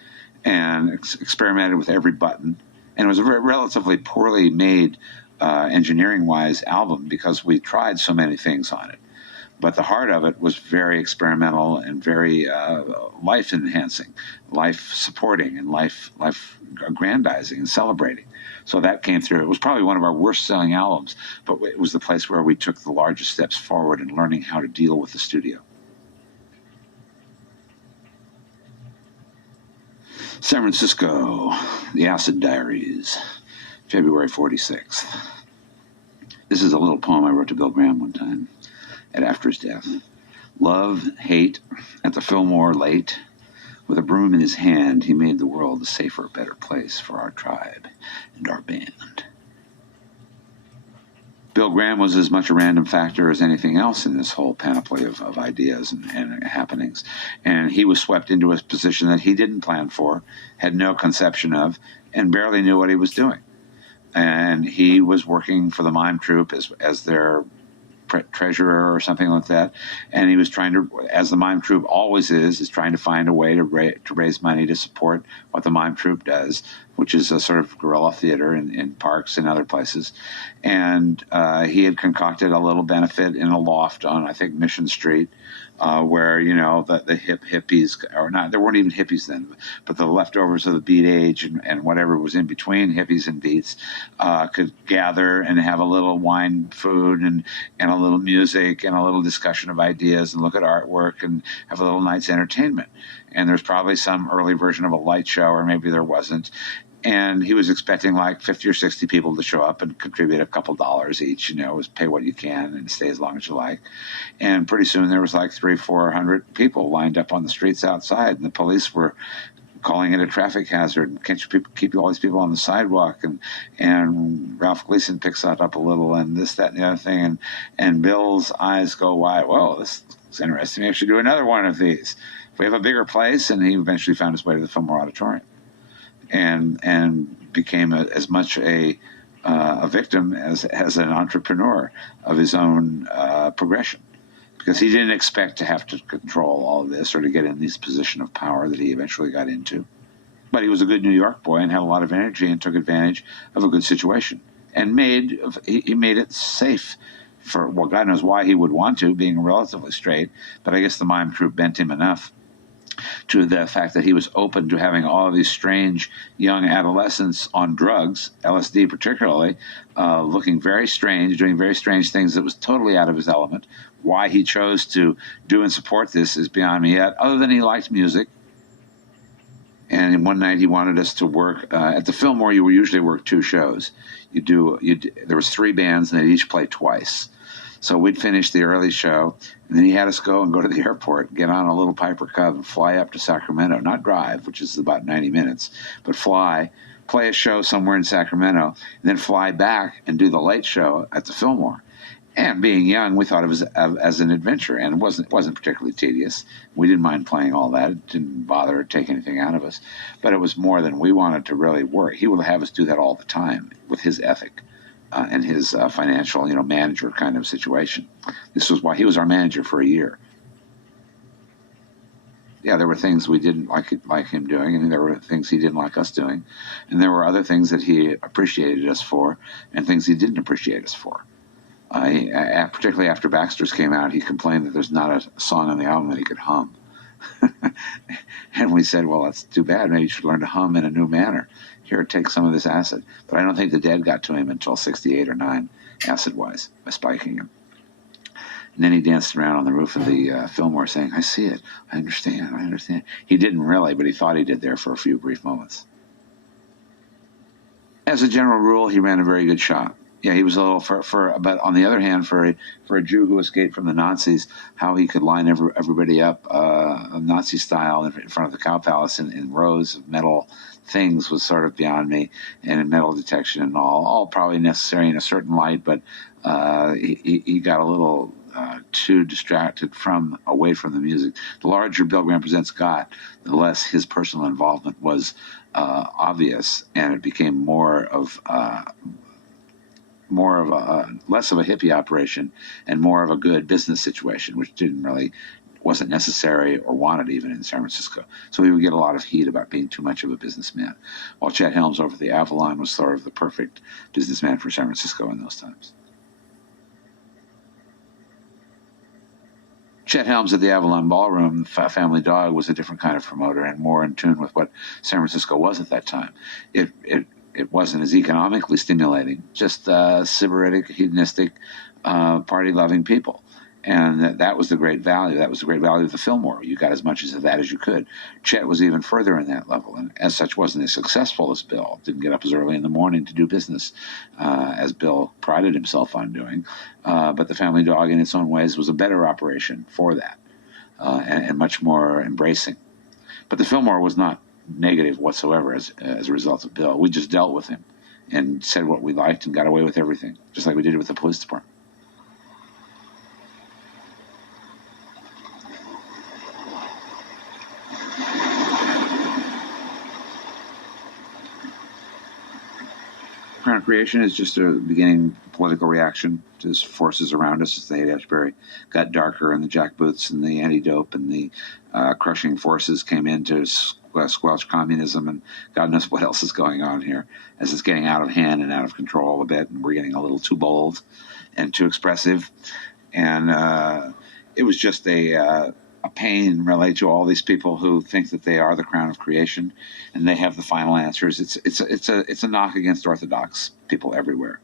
and experimented with every button. And it was a relatively poorly made engineering-wise album because we tried so many things on it. But the heart of it was very experimental and very life-enhancing, life-supporting, and life-aggrandizing and celebrating. So that came through. It was probably one of our worst-selling albums, but it was the place where we took the largest steps forward in learning how to deal with the studio. San Francisco, The Acid Diaries, February 46th. This is a little poem I wrote to Bill Graham one time after his death. Love, hate, at the Fillmore late. With a broom in his hand, he made the world a safer, better place for our tribe and our band. Bill Graham was as much a random factor as anything else in this whole panoply of ideas and happenings. And he was swept into a position that he didn't plan for, had no conception of, and barely knew what he was doing. And he was working for the mime troupe as their treasurer or something like that, and he was trying to, as the mime troupe always is trying to find a way to raise money to support what the mime troupe does, which is a sort of guerrilla theater in parks and other places. And he had concocted a little benefit in a loft on, I think, Mission Street, where, you know, the hippies, or not, there weren't even hippies then, but the leftovers of the beat age and whatever was in between hippies and beats could gather and have a little wine, food, and a little music and a little discussion of ideas and look at artwork and have a little night's entertainment. And there's probably some early version of a light show, or maybe there wasn't. And he was expecting like 50 or 60 people to show up and contribute a couple dollars each, you know, pay what you can and stay as long as you like. And pretty soon there was like 300-400 people lined up on the streets outside, and the police were calling it a traffic hazard. Can't you keep all these people on the sidewalk? And Ralph Gleason picks that up a little, and this, that, and the other thing. And Bill's eyes go wide. Whoa, this is interesting. Maybe I should do another one of these. If we have a bigger place, and he eventually found his way to the Fillmore Auditorium. And became as much a victim as an entrepreneur of his own progression, because he didn't expect to have to control all of this or to get in this position of power that he eventually got into. But he was a good New York boy and had a lot of energy and took advantage of a good situation and he made it safe for, well, God knows why he would want to, being relatively straight, but I guess the mime troupe bent him enough to the fact that he was open to having all of these strange young adolescents on drugs, LSD particularly, looking very strange, doing very strange things that was totally out of his element. Why he chose to do and support this is beyond me yet, other than he liked music. And one night he wanted us to work at the Fillmore. You would usually work 2 shows. There was 3 bands, and they'd each play twice. So we'd finish the early show, and then he had us go to the airport, get on a little Piper Cub, and fly up to Sacramento. Not drive, which is about 90 minutes, but fly, play a show somewhere in Sacramento, and then fly back and do the late show at the Fillmore. And being young, we thought of it as an adventure, and it wasn't particularly tedious. We didn't mind playing all that. It didn't bother or take anything out of us. But it was more than we wanted to really work. He would have us do that all the time with his ethic. And his financial, manager kind of situation. This was why he was our manager for a year. Yeah, there were things we didn't like him doing, and there were things he didn't like us doing, and there were other things that he appreciated us for, and things he didn't appreciate us for. Particularly after Baxter's came out, he complained that there's not a song on the album that he could hum. And we said, well, that's too bad. Maybe you should learn to hum in a new manner. Here, take some of this acid. But I don't think the Dead got to him until 68 or 9, acid-wise, by spiking him. And then he danced around on the roof of the Fillmore saying, I see it, I understand. He didn't really, but he thought he did there for a few brief moments. As a general rule, he ran a very good shop. Yeah, he was a little but on the other hand, for a Jew who escaped from the Nazis, how he could line everybody up Nazi style in front of the Cow Palace in rows of metal things was sort of beyond me, and metal detection and all probably necessary in a certain light, but he got a little too distracted away from the music. The larger Bill Graham Presents got, the less his personal involvement was obvious, and it became more of less of a hippie operation and more of a good business situation, which wasn't necessary or wanted even in San Francisco. So he would get a lot of heat about being too much of a businessman, while Chet Helms over at the Avalon was sort of the perfect businessman for San Francisco in those times. Chet Helms at the Avalon Ballroom, Family Dog, was a different kind of promoter and more in tune with what San Francisco was at that time. It wasn't as economically stimulating, just sybaritic, hedonistic, party-loving people. And that was the great value. That was the great value of the Fillmore. You got as much of that as you could. Chet was even further in that level, and as such wasn't as successful as Bill. Didn't get up as early in the morning to do business, as Bill prided himself on doing. But the Family Dog, in its own ways, was a better operation for that, and much more embracing. But the Fillmore was not negative whatsoever as a result of Bill. We just dealt with him and said what we liked and got away with everything, just like we did with the police department. Crown of Creation is just a beginning political reaction to the forces around us as the Haight-Ashbury got darker, and the jackboots and the anti-dope and the crushing forces came in to squelch communism, and God knows what else is going on here as it's getting out of hand and out of control a bit, and we're getting a little too bold and too expressive. And it was just a pain related to all these people who think that they are the crown of creation and they have the final answers. It's a knock against orthodox people everywhere.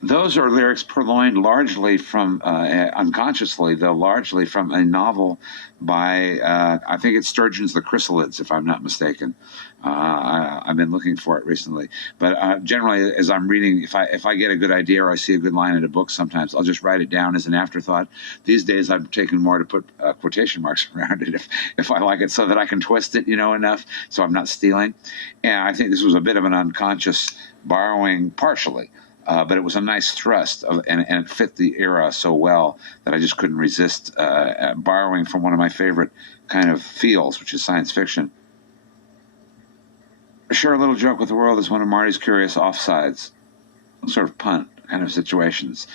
Those are lyrics purloined largely from, unconsciously, though largely from a novel by, I think it's Sturgeon's The Chrysalids, if I'm not mistaken. I've been looking for it recently. But generally, as I'm reading, if I get a good idea or I see a good line in a book, sometimes I'll just write it down as an afterthought. These days, I've taken more to put quotation marks around it if I like it, so that I can twist it, enough, so I'm not stealing. And I think this was a bit of an unconscious borrowing, partially. But it was a nice thrust, and it fit the era so well that I just couldn't resist borrowing from one of my favorite kind of fields, which is science fiction. Share a little joke with the world is one of Marty's curious offsides, sort of punt kind of situations.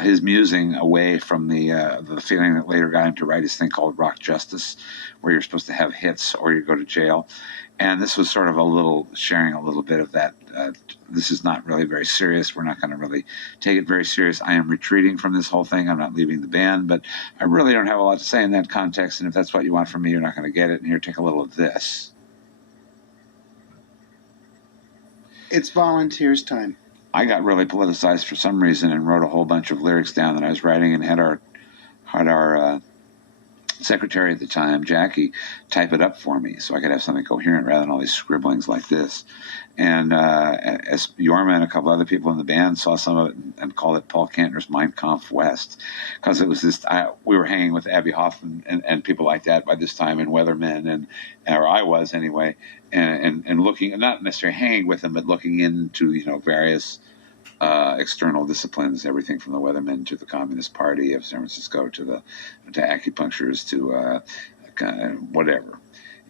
His musing away from the feeling that later got him to write his thing called Rock Justice, where you're supposed to have hits or you go to jail. And this was sort of sharing a little bit of that. This is not really very serious. We're not going to really take it very serious. I am retreating from this whole thing. I'm not leaving the band, but I really don't have a lot to say in that context. And if that's what you want from me, you're not going to get it. And here, take a little of this. It's volunteers' time. I got really politicized for some reason and wrote a whole bunch of lyrics down that I was writing, and had our secretary at the time, Jackie, type it up for me so I could have something coherent rather than all these scribblings like this. And as Yorma and a couple other people in the band saw some of it and called it Paul Kantner's Mein Kampf West, because it was this. We were hanging with Abby Hoffman and people like that by this time, and Weathermen, or I was anyway, and looking, not necessarily hanging with them, but looking into various external disciplines, everything from the Weathermen to the Communist Party of San Francisco to acupuncturists to whatever,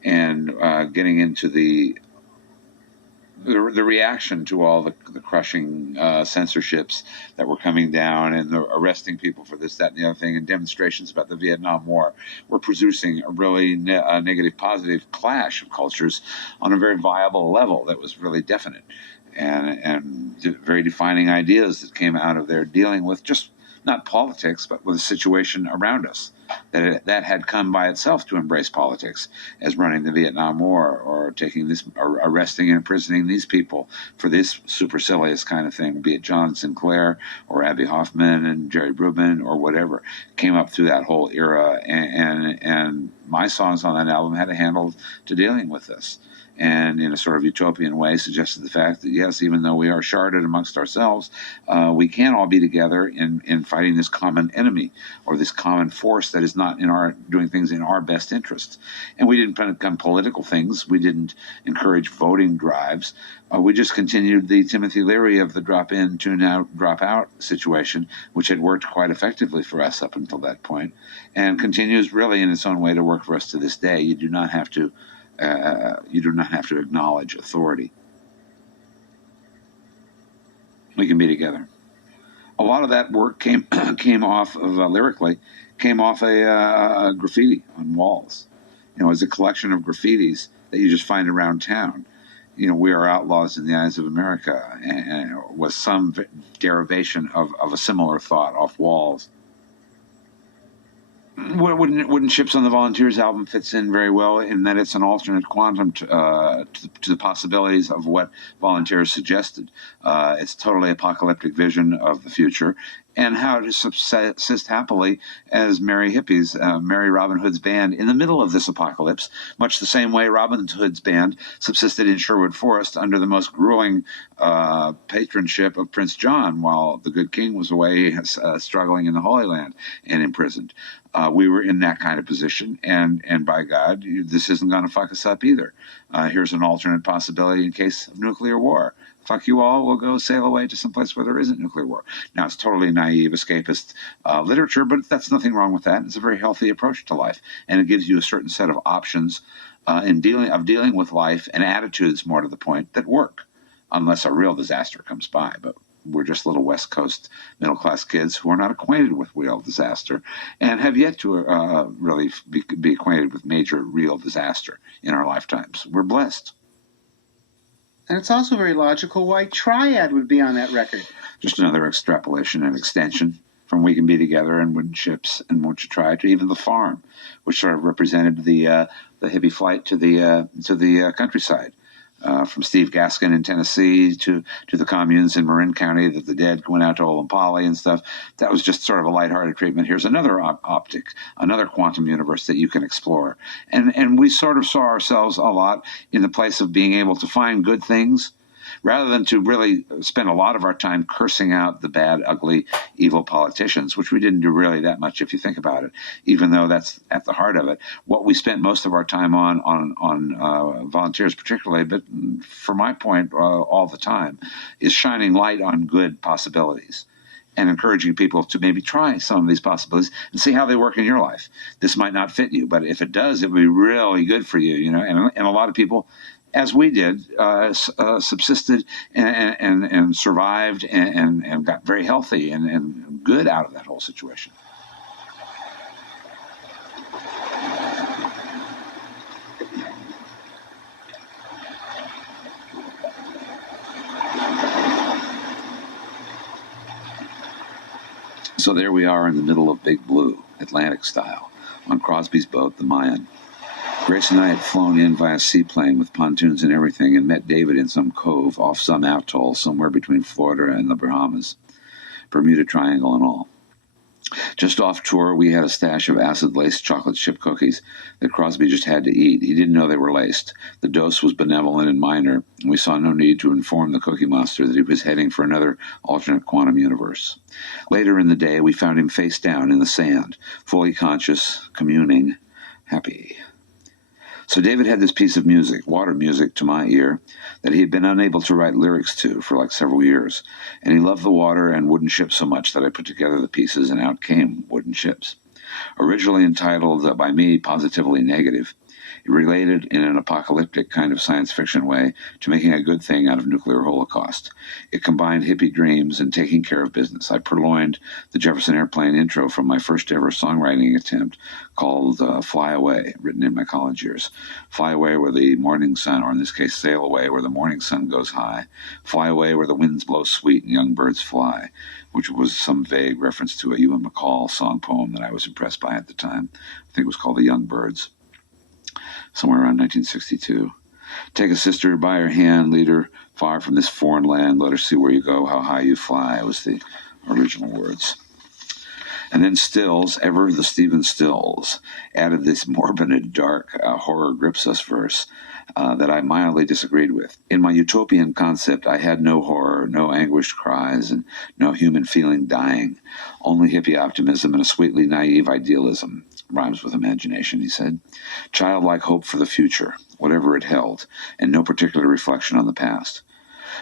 and getting into the reaction to all the crushing censorships that were coming down, and the arresting people for this, that, and the other thing, and demonstrations about the Vietnam War were producing a really negative, positive clash of cultures on a very viable level that was really definite. And very defining ideas that came out of there dealing with just not politics, but with the situation around us. That had come by itself to embrace politics, as running the Vietnam War, or or arresting and imprisoning these people for this supercilious kind of thing, be it John Sinclair or Abby Hoffman and Jerry Rubin or whatever, came up through that whole era. And my songs on that album had a handle to dealing with this. and in a sort of utopian way suggested the fact that, yes, even though we are sharded amongst ourselves, we can all be together in fighting this common enemy or this common force that is not doing things in our best interests. And we didn't become political things. We didn't encourage voting drives. We just continued the Timothy Leary of the drop in, tune out, drop out situation, which had worked quite effectively for us up until that point, and continues really in its own way to work for us to this day. You do not have to acknowledge authority. We can be together. A lot of that work came off of lyrically, came off a graffiti on walls. As a collection of graffitis that you just find around town. We are outlaws in the eyes of America, and was some derivation of a similar thought off walls. Wooden Ships on the Volunteers album fits in very well in that it's an alternate quantum to the possibilities of what Volunteers suggested. It's a totally apocalyptic vision of the future and how to subsist happily as merry hippies, merry Robin Hood's band in the middle of this apocalypse, much the same way Robin Hood's band subsisted in Sherwood Forest under the most grueling patronship of Prince John while the good king was away struggling in the Holy Land and imprisoned. We were in that kind of position, and by God, this isn't going to fuck us up either. Here's an alternate possibility in case of nuclear war. Fuck you all, we'll go sail away to some place where there isn't nuclear war. Now, it's totally naive, escapist literature, but that's nothing wrong with that. It's a very healthy approach to life, and it gives you a certain set of options in dealing with life and attitudes, more to the point, that work, unless a real disaster comes by. But we're just little West Coast middle-class kids who are not acquainted with real disaster and have yet to really be acquainted with major real disaster in our lifetimes. We're blessed. And it's also very logical why Triad would be on that record. Just another extrapolation and extension from We Can Be Together and Wooden Ships and Won't You Try to even The Farm, which sort of represented the hippie flight to the countryside. From Steve Gaskin in Tennessee to the communes in Marin County that the Dead went out to Olampali and stuff. That was just sort of a lighthearted treatment. Here's another optic, another quantum universe that you can explore. And we sort of saw ourselves a lot in the place of being able to find good things rather than to really spend a lot of our time cursing out the bad, ugly, evil politicians, which we didn't do really that much if you think about it, even though that's at the heart of it. What we spent most of our time on volunteers particularly, but for my point, all the time, is shining light on good possibilities and encouraging people to maybe try some of these possibilities and see how they work in your life. This might not fit you, but if it does, it would be really good for you, and a lot of people, as we did, subsisted and survived and got very healthy and good out of that whole situation. So there we are in the middle of Big Blue, Atlantic style, on Crosby's boat, the Mayan. Grace and I had flown in via seaplane with pontoons and everything and met David in some cove off some atoll somewhere between Florida and the Bahamas, Bermuda Triangle and all. Just off tour, we had a stash of acid-laced chocolate chip cookies that Crosby just had to eat. He didn't know they were laced. The dose was benevolent and minor, and we saw no need to inform the Cookie Monster that he was heading for another alternate quantum universe. Later in the day, we found him face down in the sand, fully conscious, communing, happy. So David had this piece of music, water music to my ear, that he had been unable to write lyrics to for like several years. And he loved the water and wooden ships so much that I put together the pieces and out came Wooden Ships. Originally entitled by me Positively Negative, it related in an apocalyptic kind of science fiction way to making a good thing out of nuclear holocaust. It combined hippie dreams and taking care of business. I purloined the Jefferson Airplane intro from my first ever songwriting attempt called Fly Away, written in my college years. Fly away where the morning sun, or in this case sail away where the morning sun goes high. Fly away where the winds blow sweet and young birds fly, which was some vague reference to a Ewan McCall song poem that I was impressed by at the time. I think it was called The Young Birds. Somewhere around 1962. Take a sister by her hand, lead her far from this foreign land, let her see where you go, how high you fly, was the original words. And then Stills, ever the Stephen Stills, added this morbid and dark horror grips us verse that I mildly disagreed with. In my utopian concept, I had no horror, no anguished cries, and no human feeling dying, only hippie optimism and a sweetly naive idealism. Rhymes with imagination, he said. Childlike hope for the future, whatever it held, and no particular reflection on the past.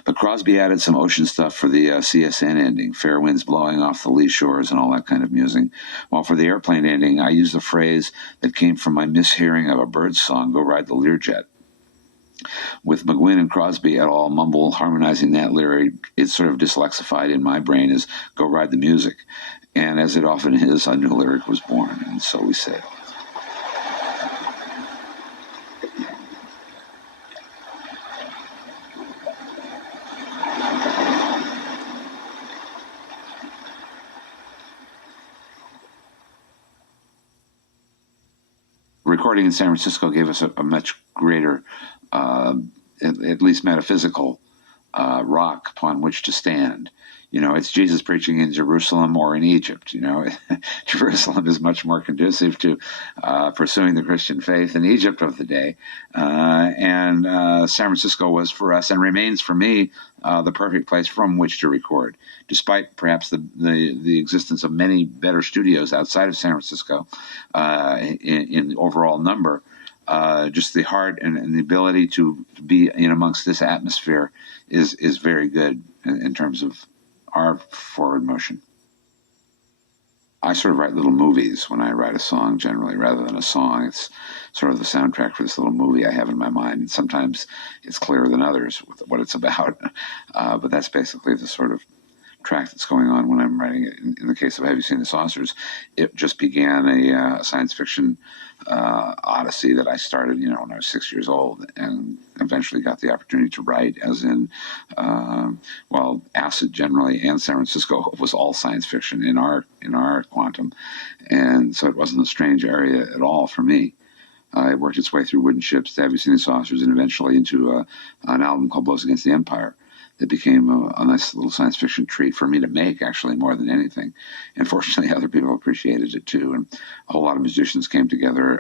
But Crosby added some ocean stuff for the CSN ending, fair winds blowing off the lee shores and all that kind of musing. While for the airplane ending, I used a phrase that came from my mishearing of a Byrds song, Go Ride the Learjet. With McGuinn and Crosby at all mumble harmonizing that lyric, it's sort of dyslexified in my brain as Go Ride the Music. And as it often is, a new lyric was born, and so we sailed. Recording in San Francisco gave us a much greater, at least metaphysical, rock upon which to stand. You know, it's Jesus preaching in Jerusalem or in Egypt. You know, Jerusalem is much more conducive to pursuing the Christian faith than Egypt of the day. And San Francisco was for us and remains for me the perfect place from which to record, despite perhaps the existence of many better studios outside of San Francisco in overall number. Just the heart and the ability to be in amongst this atmosphere is very good in terms of our forward motion. I sort of write little movies when I write a song, generally, rather than a song. It's sort of the soundtrack for this little movie I have in my mind. And sometimes it's clearer than others with what it's about. But that's basically the sort of track that's going on when I'm writing it. In the case of Have You Seen the Saucers, it just began a science fiction odyssey that I started, when I was 6 years old, and eventually got the opportunity to write, as in, Acid generally and San Francisco was all science fiction in our quantum, and so it wasn't a strange area at all for me. It worked its way through Wooden Ships to Have You Seen the Saucers, and eventually into an album called Blows Against the Empire. That became a nice little science fiction treat for me to make, actually, more than anything. And fortunately, other people appreciated it too. And a whole lot of musicians came together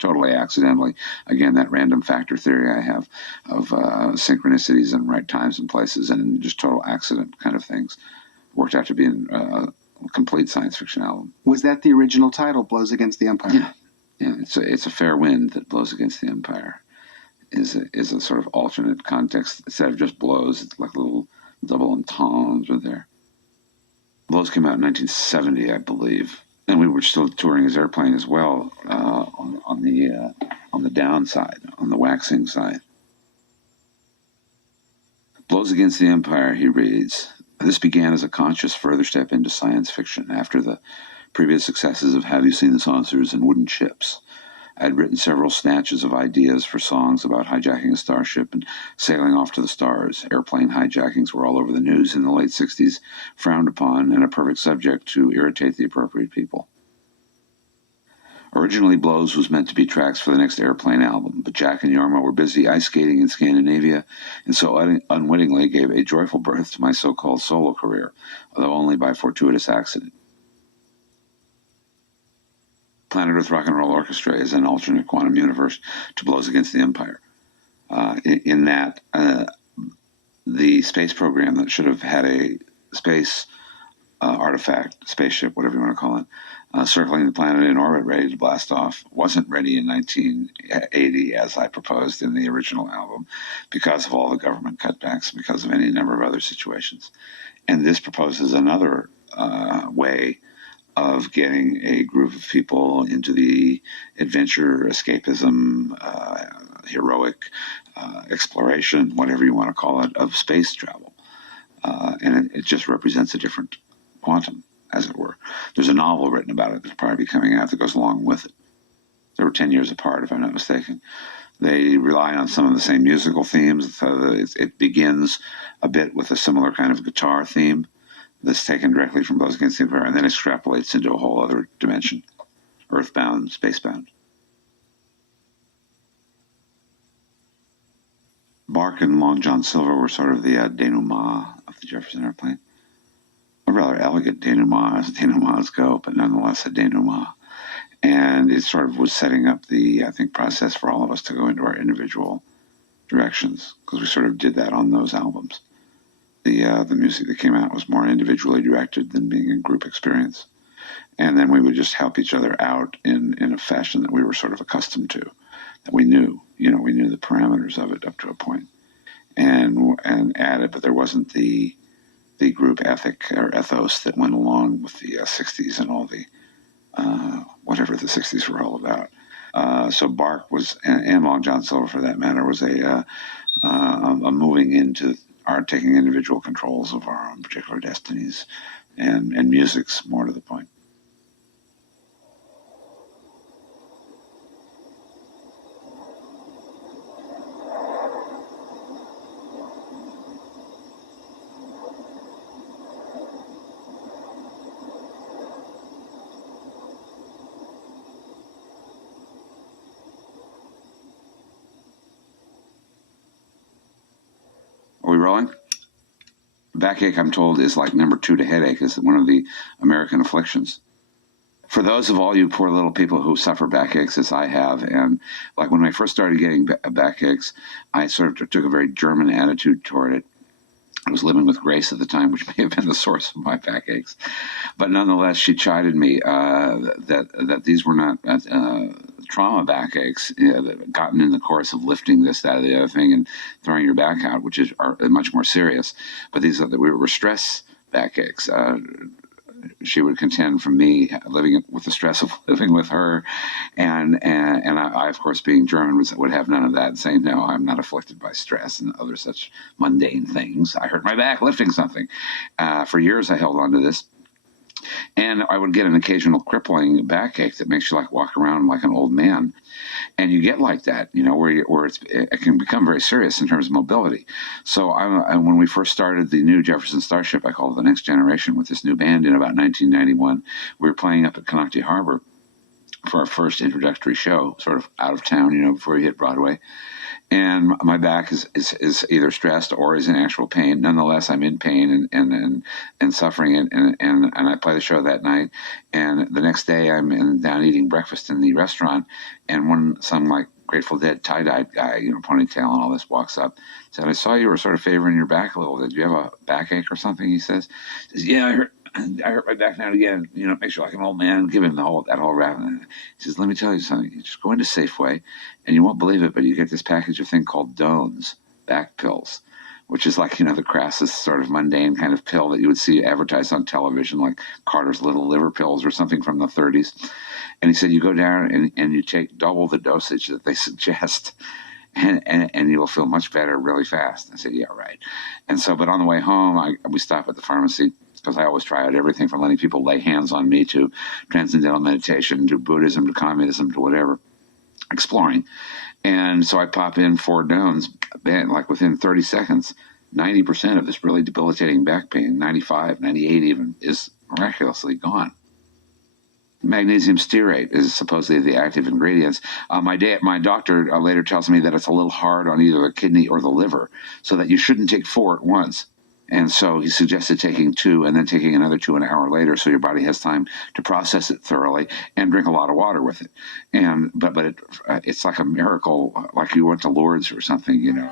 totally accidentally. Again, that random factor theory I have of synchronicities and right times and places and just total accident kind of things worked out to be a complete science fiction album. Was that the original title, Blows Against the Empire? Yeah. It's a fair wind that blows against the empire. Is a sort of alternate context. Instead of just blows, it's like little double entendres are there. Blows came out in 1970, I believe, and we were still touring as Airplane as well on the downside, on the waxing side. Blows Against the Empire, he reads, this began as a conscious further step into science fiction after the previous successes of Have You Seen the Saucers and Wooden Ships. I had written several snatches of ideas for songs about hijacking a starship and sailing off to the stars. Airplane hijackings were all over the news in the late 60s, frowned upon, and a perfect subject to irritate the appropriate people. Originally, Blows was meant to be tracks for the next Airplane album, but Jack and Jorma were busy ice skating in Scandinavia, and so unwittingly gave a joyful birth to my so-called solo career, although only by fortuitous accident. Planet Earth Rock and Roll Orchestra is an alternate quantum universe to Blows Against the Empire. In that, the space program that should have had a space artifact, spaceship, whatever you want to call it, circling the planet in orbit ready to blast off, wasn't ready in 1980 as I proposed in the original album because of all the government cutbacks, because of any number of other situations. And this proposes another way of getting a group of people into the adventure, escapism, heroic exploration, whatever you want to call it, of space travel. And it just represents a different quantum, as it were. There's a novel written about it that's probably coming out that goes along with it. They were 10 years apart, if I'm not mistaken. They rely on some of the same musical themes. It begins a bit with a similar kind of guitar theme that's taken directly from Blows Against the Empire and then extrapolates into a whole other dimension, earthbound, spacebound. Bark and Long John Silver were sort of the denouement of the Jefferson Airplane. a rather elegant denouement go, but nonetheless a denouement. And it sort of was setting up the, I think, process for all of us to go into our individual directions, because we sort of did that on those albums. The music that came out was more individually directed than being a group experience. And then we would just help each other out in a fashion that we were sort of accustomed to, that we knew. We knew the parameters of it up to a point, and added, but there wasn't the group ethic or ethos that went along with the 60s and all the whatever the 60s were all about. So Bark was, and Long John Silver for that matter, was a moving into our taking individual controls of our own particular destinies, and music's more to the point. Are we rolling? Backache, I'm told, is like number 2 to headache, is one of the American afflictions. For those of all you poor little people who suffer backaches as I have, and like when I first started getting backaches, I sort of took a very German attitude toward it. I was living with Grace at the time, which may have been the source of my backaches. But nonetheless, she chided me that these were not trauma backaches that gotten in the course of lifting this, that, or the other thing and throwing your back out, which are much more serious. But these were stress backaches. She would contend from me living with the stress of living with her, and I of course, being German, would have none of that, and saying, no, I'm not afflicted by stress and other such mundane things. I hurt my back lifting something. For years I held on to this, and I would get an occasional crippling backache that makes you like walk around like an old man. And you get like that, where it can become very serious in terms of mobility. So when we first started the new Jefferson Starship, I call it the Next Generation, with this new band in about 1991, we were playing up at Canocti Harbor for our first introductory show, sort of out of town, before you hit Broadway. And my back is either stressed or is in actual pain. Nonetheless, I'm in pain and suffering, and I play the show that night. And the next day, I'm down eating breakfast in the restaurant, and some like Grateful Dead tie-dyed guy, ponytail and all this, walks up, said, "I saw you were sort of favoring your back a little. Did you have a backache or something?" He says, "Yeah, I hurt my back now and again. It makes you like an old man." Give him that whole rap. He says, "Let me tell you something. You just go into Safeway, and you won't believe it, but you get this package of thing called Dones back pills, which is like the crassest sort of mundane kind of pill that you would see advertised on television, like Carter's Little Liver Pills or something from the 30s." And he said, "You go down and you take double the dosage that they suggest, and you'll feel much better really fast." I said, "Yeah, right." And so, but on the way home, we stop at the pharmacy, because I always try out everything from letting people lay hands on me to transcendental meditation to Buddhism to communism to whatever, exploring. And so I pop in 4 Dones, and like within 30 seconds, 90% of this really debilitating back pain, 95, 98 even, is miraculously gone. Magnesium stearate is supposedly the active ingredients. My doctor later tells me that it's a little hard on either the kidney or the liver, so that you shouldn't take 4 at once. And so he suggested taking 2 and then taking another 2 an hour later, so your body has time to process it thoroughly and drink a lot of water with it. But it's like a miracle, like you went to Lourdes or something,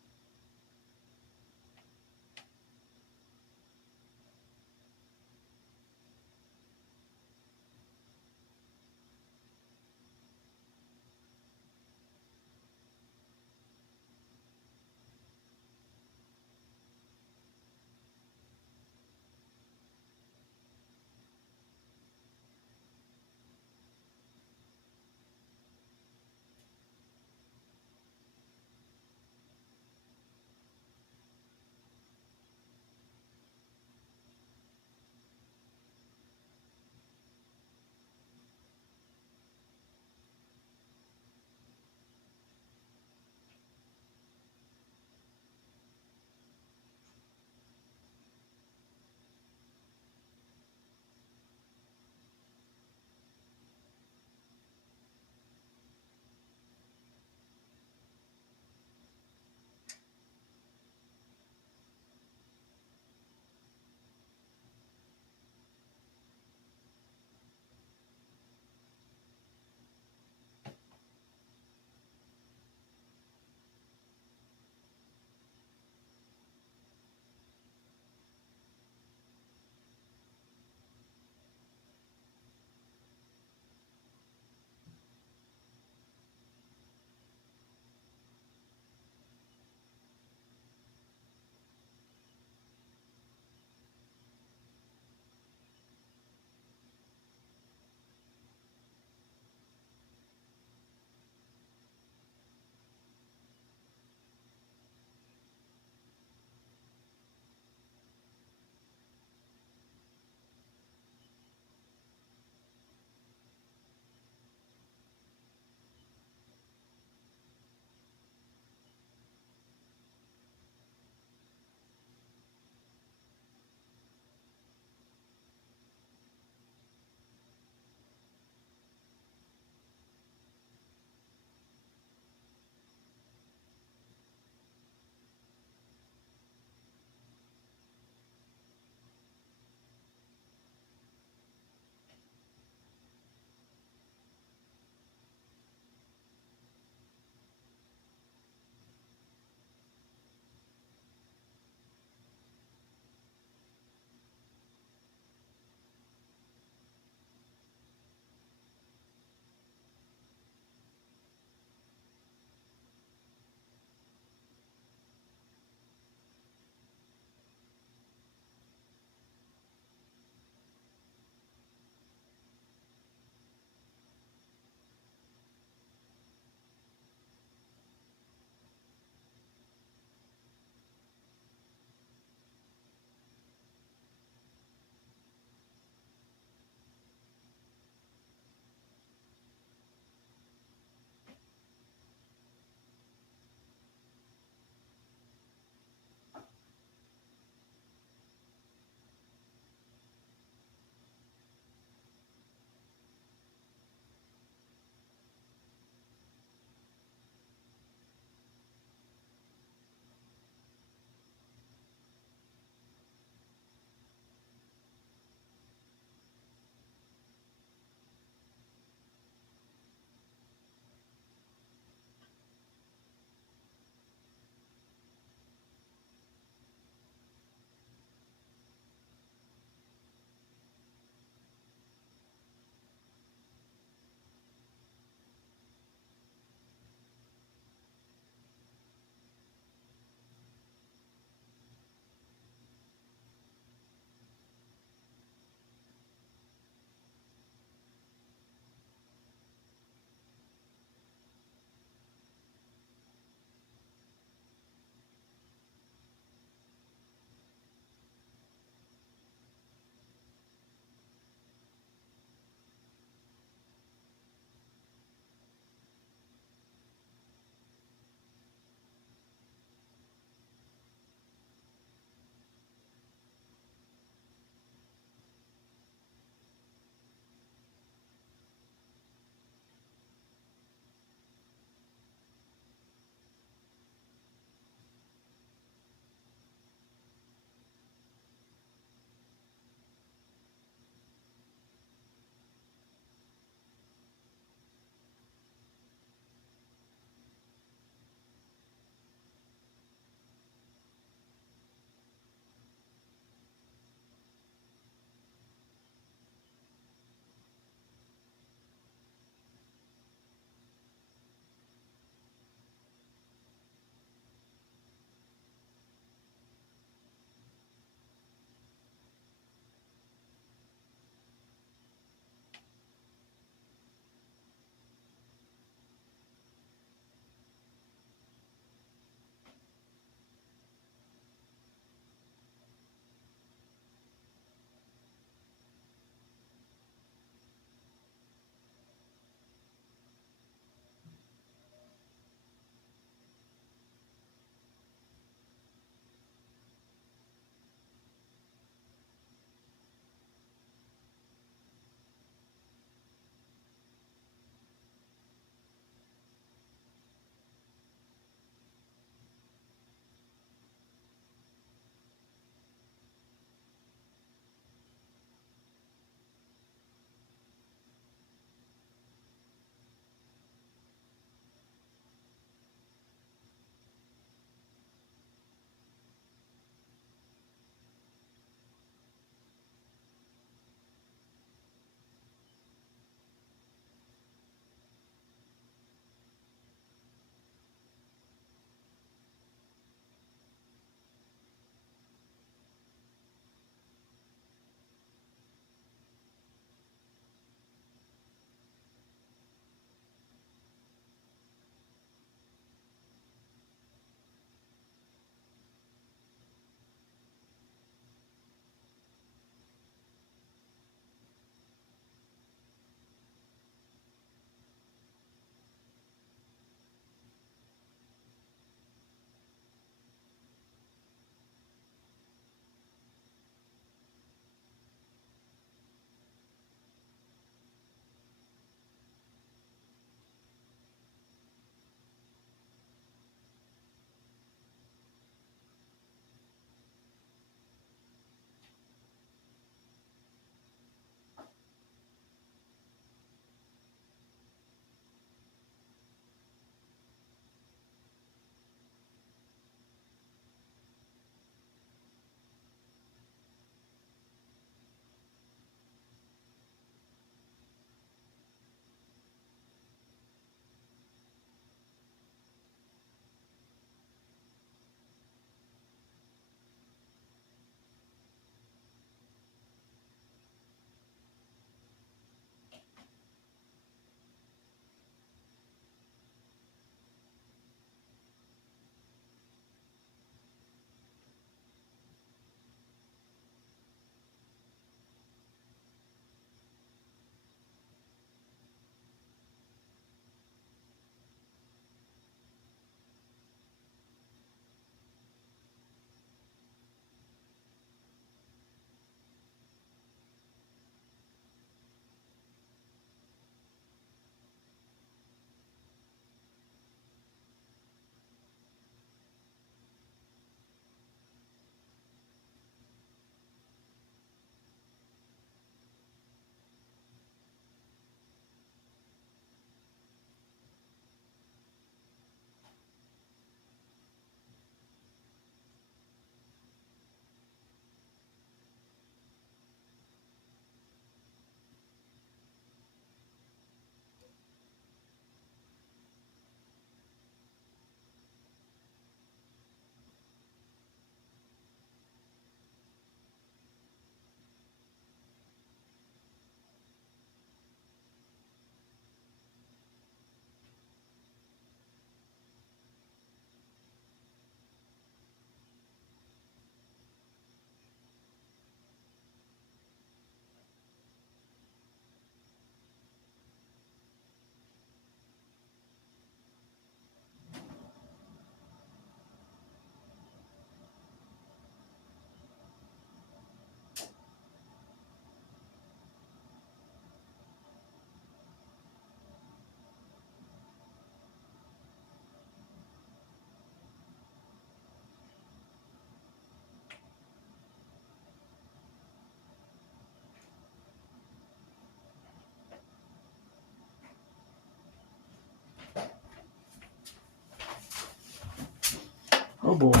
boy.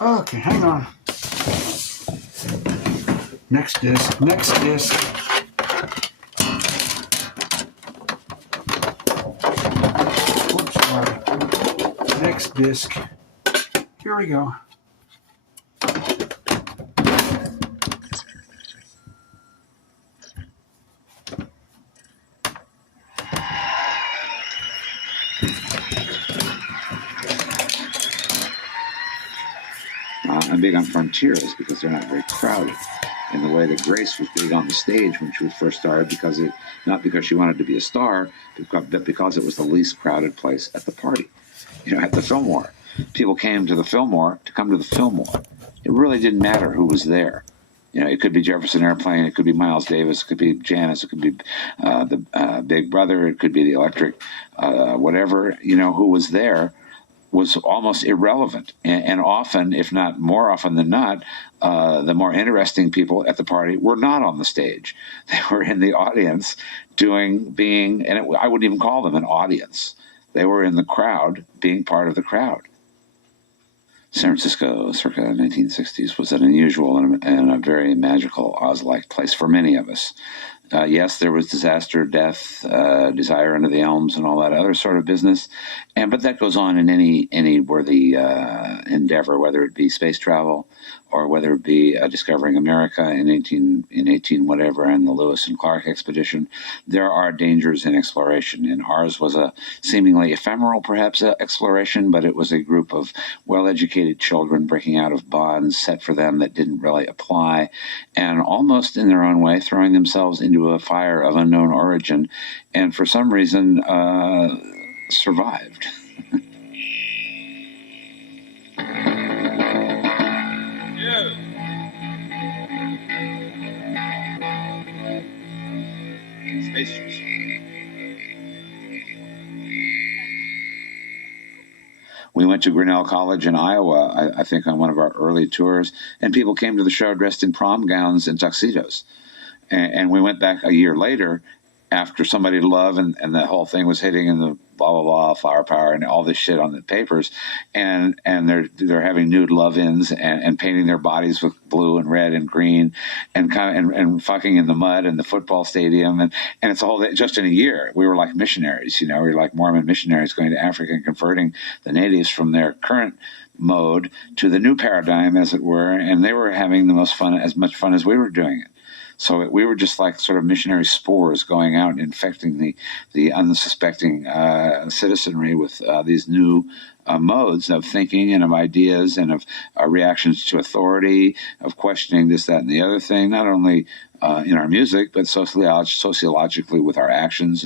Okay, hang on. Next disc. Whoops, sorry. Next disc. Here we go. I'm big on frontiers because they're not very crowded. In the way that Grace was big on the stage when she was first started, not because she wanted to be a star, but because it was the least crowded place at the party. At the Fillmore, people came to the Fillmore to come to the Fillmore. It really didn't matter who was there. It could be Jefferson Airplane, it could be Miles Davis, it could be Janis, it could be the Big Brother, it could be the Electric, whatever. Who was there was almost irrelevant. And often, if not more often than not, the more interesting people at the party were not on the stage. They were in the audience I wouldn't even call them an audience. They were in the crowd, being part of the crowd. San Francisco, circa 1960s, was an unusual and a very magical Oz-like place for many of us. Yes, there was disaster, death, desire under the elms, and all that other sort of business, but that goes on in any worthy endeavor, whether it be space travel or whether it be discovering America in 18 whatever, and the Lewis and Clark expedition. There are dangers in exploration, and ours was a seemingly ephemeral, perhaps, exploration, but it was a group of well-educated children breaking out of bonds set for them that didn't really apply, and almost in their own way throwing themselves into a fire of unknown origin, and for some reason survived. We went to Grinnell College in Iowa, I think, on one of our early tours, and people came to the show dressed in prom gowns and tuxedos. And we went back a year later after Somebody to Love and the whole thing was hitting in the blah, blah, blah, flower power and all this shit on the papers. And they're having nude love-ins and painting their bodies with blue and red and green and fucking in the mud in the football stadium. And it's a whole, just in a year, we were like missionaries, we were like Mormon missionaries going to Africa and converting the natives from their current mode to the new paradigm, as it were. And they were having the most fun, as much fun as we were doing it. So we were just like sort of missionary spores going out and infecting the unsuspecting citizenry with these new modes of thinking and of ideas and of reactions to authority, of questioning this, that, and the other thing, not only in our music, but sociologically with our actions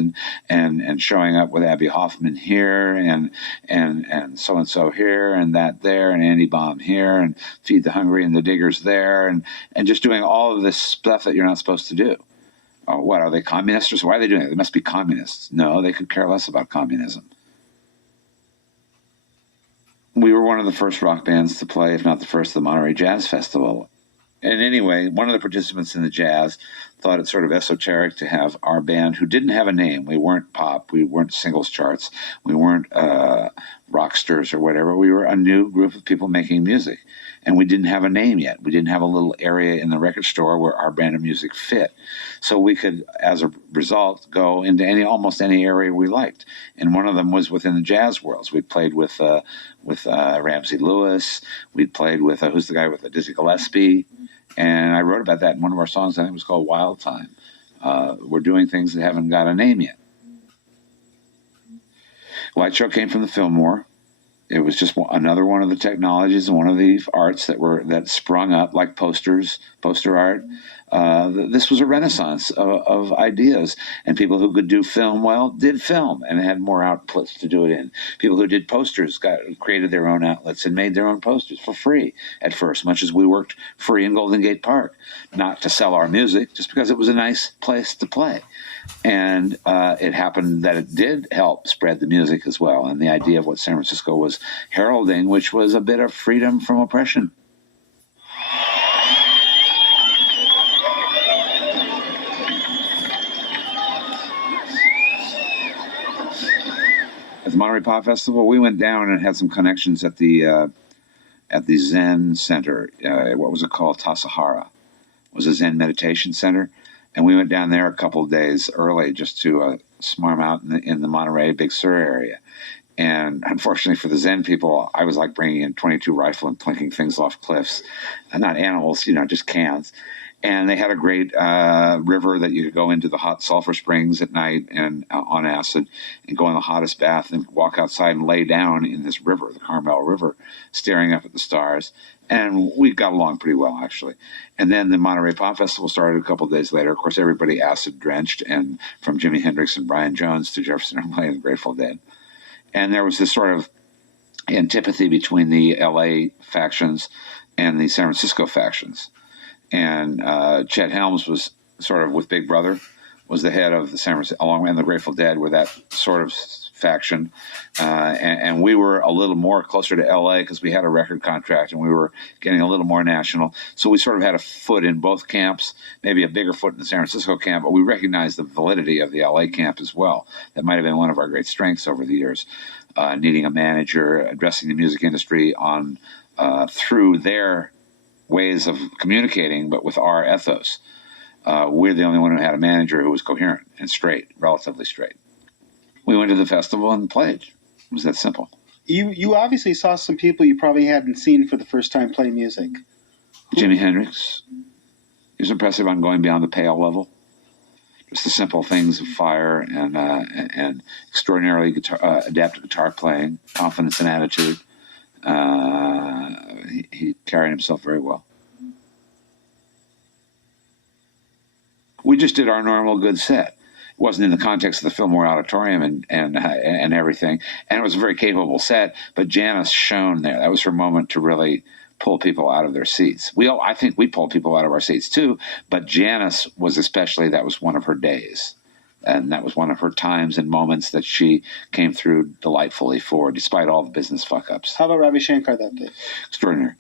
and showing up with Abby Hoffman here and so here and that there and Andy Baum here and Feed the Hungry and the Diggers there and just doing all of this stuff that you're not supposed to do. Oh, what, are they communists? Why are they doing it? They must be communists. No, they could care less about communism. We were one of the first rock bands to play, if not the first, the Monterey Jazz Festival. And anyway, one of the participants in the jazz thought it sort of esoteric to have our band, who didn't have a name. We weren't pop. We weren't singles charts. We weren't rocksters or whatever. We were a new group of people making music. And we didn't have a name yet. We didn't have a little area in the record store where our brand of music fit. So we could, as a result, go into almost any area we liked. And one of them was within the jazz worlds. We played with Ramsey Lewis. We played with, who's the guy with the Dizzy Gillespie? And I wrote about that in one of our songs. I think it was called Wild Time. We're doing things that haven't got a name yet. Light Show came from the Fillmore. It was just another one of the technologies and one of the arts that sprung up, like poster art. This was a renaissance of ideas, and people who could do film well did film and had more outlets to do it in. People who did posters created their own outlets and made their own posters for free at first, much as we worked free in Golden Gate Park, not to sell our music, just because it was a nice place to play. And it happened that it did help spread the music as well, and the idea of what San Francisco was heralding, which was a bit of freedom from oppression. At the Monterey Pop Festival, we went down and had some connections at the at the Zen Center. What was it called? Tassajara. It was a Zen meditation center. And we went down there a couple of days early just to smarm out in the Monterey Big Sur area. And unfortunately for the Zen people, I was like bringing in .22 rifle and plinking things off cliffs. Not animals, just cans. And they had a great river that you could go into the hot sulfur springs at night and on acid and go in the hottest bath and walk outside and lay down in this river, the Carmel River, staring up at the stars. And we got along pretty well, actually. And then the Monterey Pop Festival started a couple of days later. Of course, everybody acid-drenched, and from Jimi Hendrix and Brian Jones to Jefferson Starship and the Grateful Dead. And there was this sort of antipathy between the L.A. factions and the San Francisco factions. And Chet Helms was sort of with Big Brother, was the head of the San Francisco, along with the Grateful Dead, were that sort of faction. And we were a little more closer to L.A. because we had a record contract and we were getting a little more national. So we sort of had a foot in both camps, maybe a bigger foot in the San Francisco camp, but we recognized the validity of the L.A. camp as well. That might have been one of our great strengths over the years, needing a manager, addressing the music industry on through their ways of communicating, but with our ethos. We're the only one who had a manager who was coherent and straight, relatively straight. We went to the festival and played. It was that simple. You obviously saw some people you probably hadn't seen for the first time play music. Jimi Hendrix. He was impressive on going beyond the pale level. Just the simple things of fire and extraordinarily adaptive guitar playing, confidence and attitude. He carried himself very well. We just did our normal good set. It wasn't in the context of the Fillmore Auditorium and everything, and it was a very capable set. But Janice shone there. That was her moment to really pull people out of their seats. I think we pulled people out of our seats too, but Janice was especially. That was one of her days. And that was one of her times and moments that she came through delightfully for, despite all the business fuck-ups. How about Ravi Shankar that day? Extraordinary.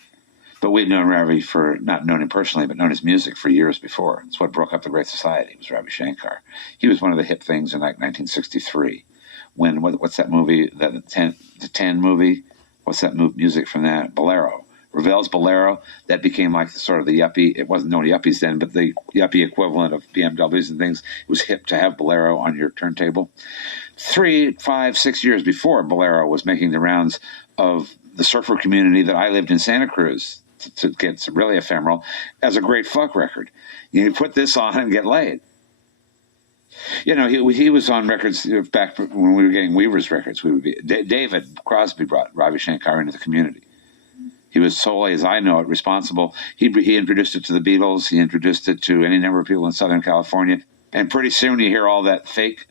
But we'd known Ravi not known him personally, but known his music for years before. It's what broke up the Great Society, was Ravi Shankar. He was one of the hip things in like 1963. What's that movie, the 10 movie? What's that music from that? Bolero. Ravel's Bolero, that became like sort of the yuppie. It wasn't known yuppies then, but the yuppie equivalent of BMWs and things. It was hip to have Bolero on your turntable. 3, 5, 6 years before, Bolero was making the rounds of the surfer community that I lived in Santa Cruz to get really ephemeral as a great fuck record. You put this on and get laid. He was on records back when we were getting Weaver's records. David Crosby brought Ravi Shankar into the community. He was solely, as I know it, responsible. He introduced it to the Beatles. He introduced it to any number of people in Southern California. And pretty soon you hear all that fake,